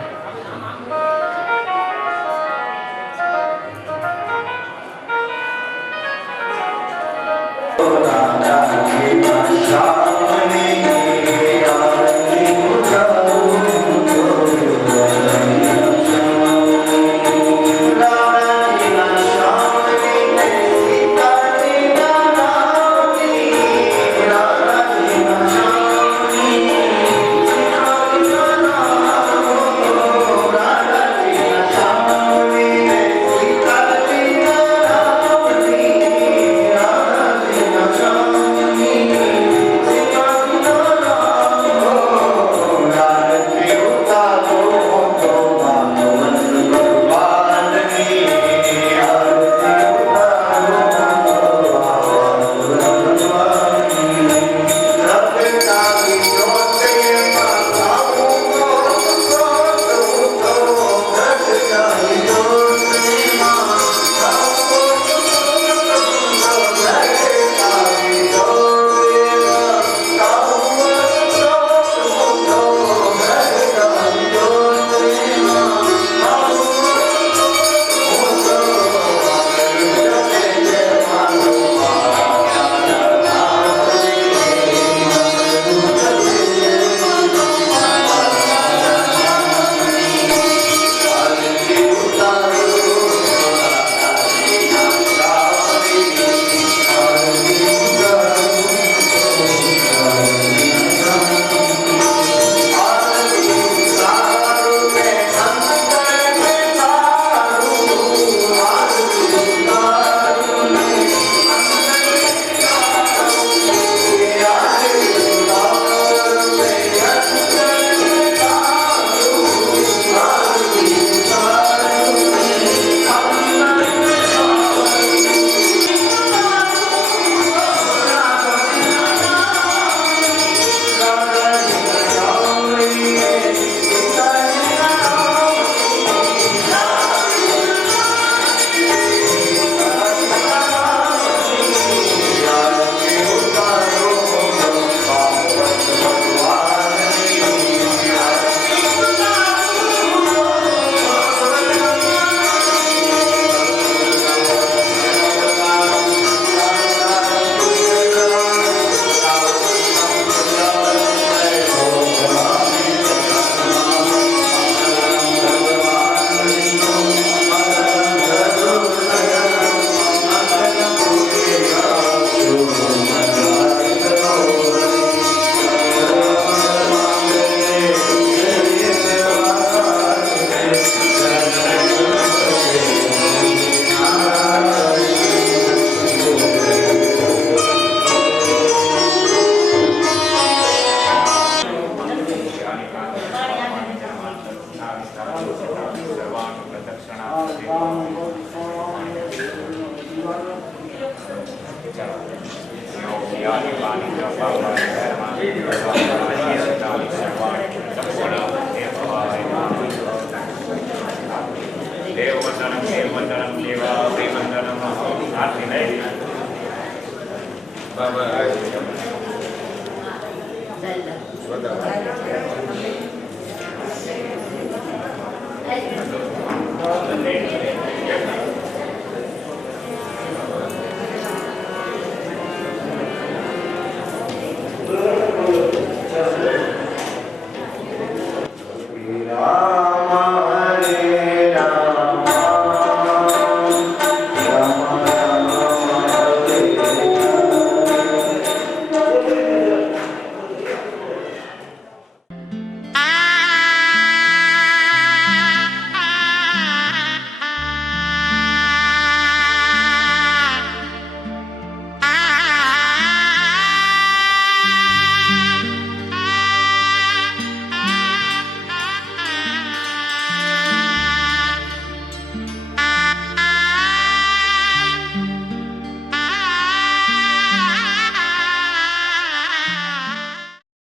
Thank you.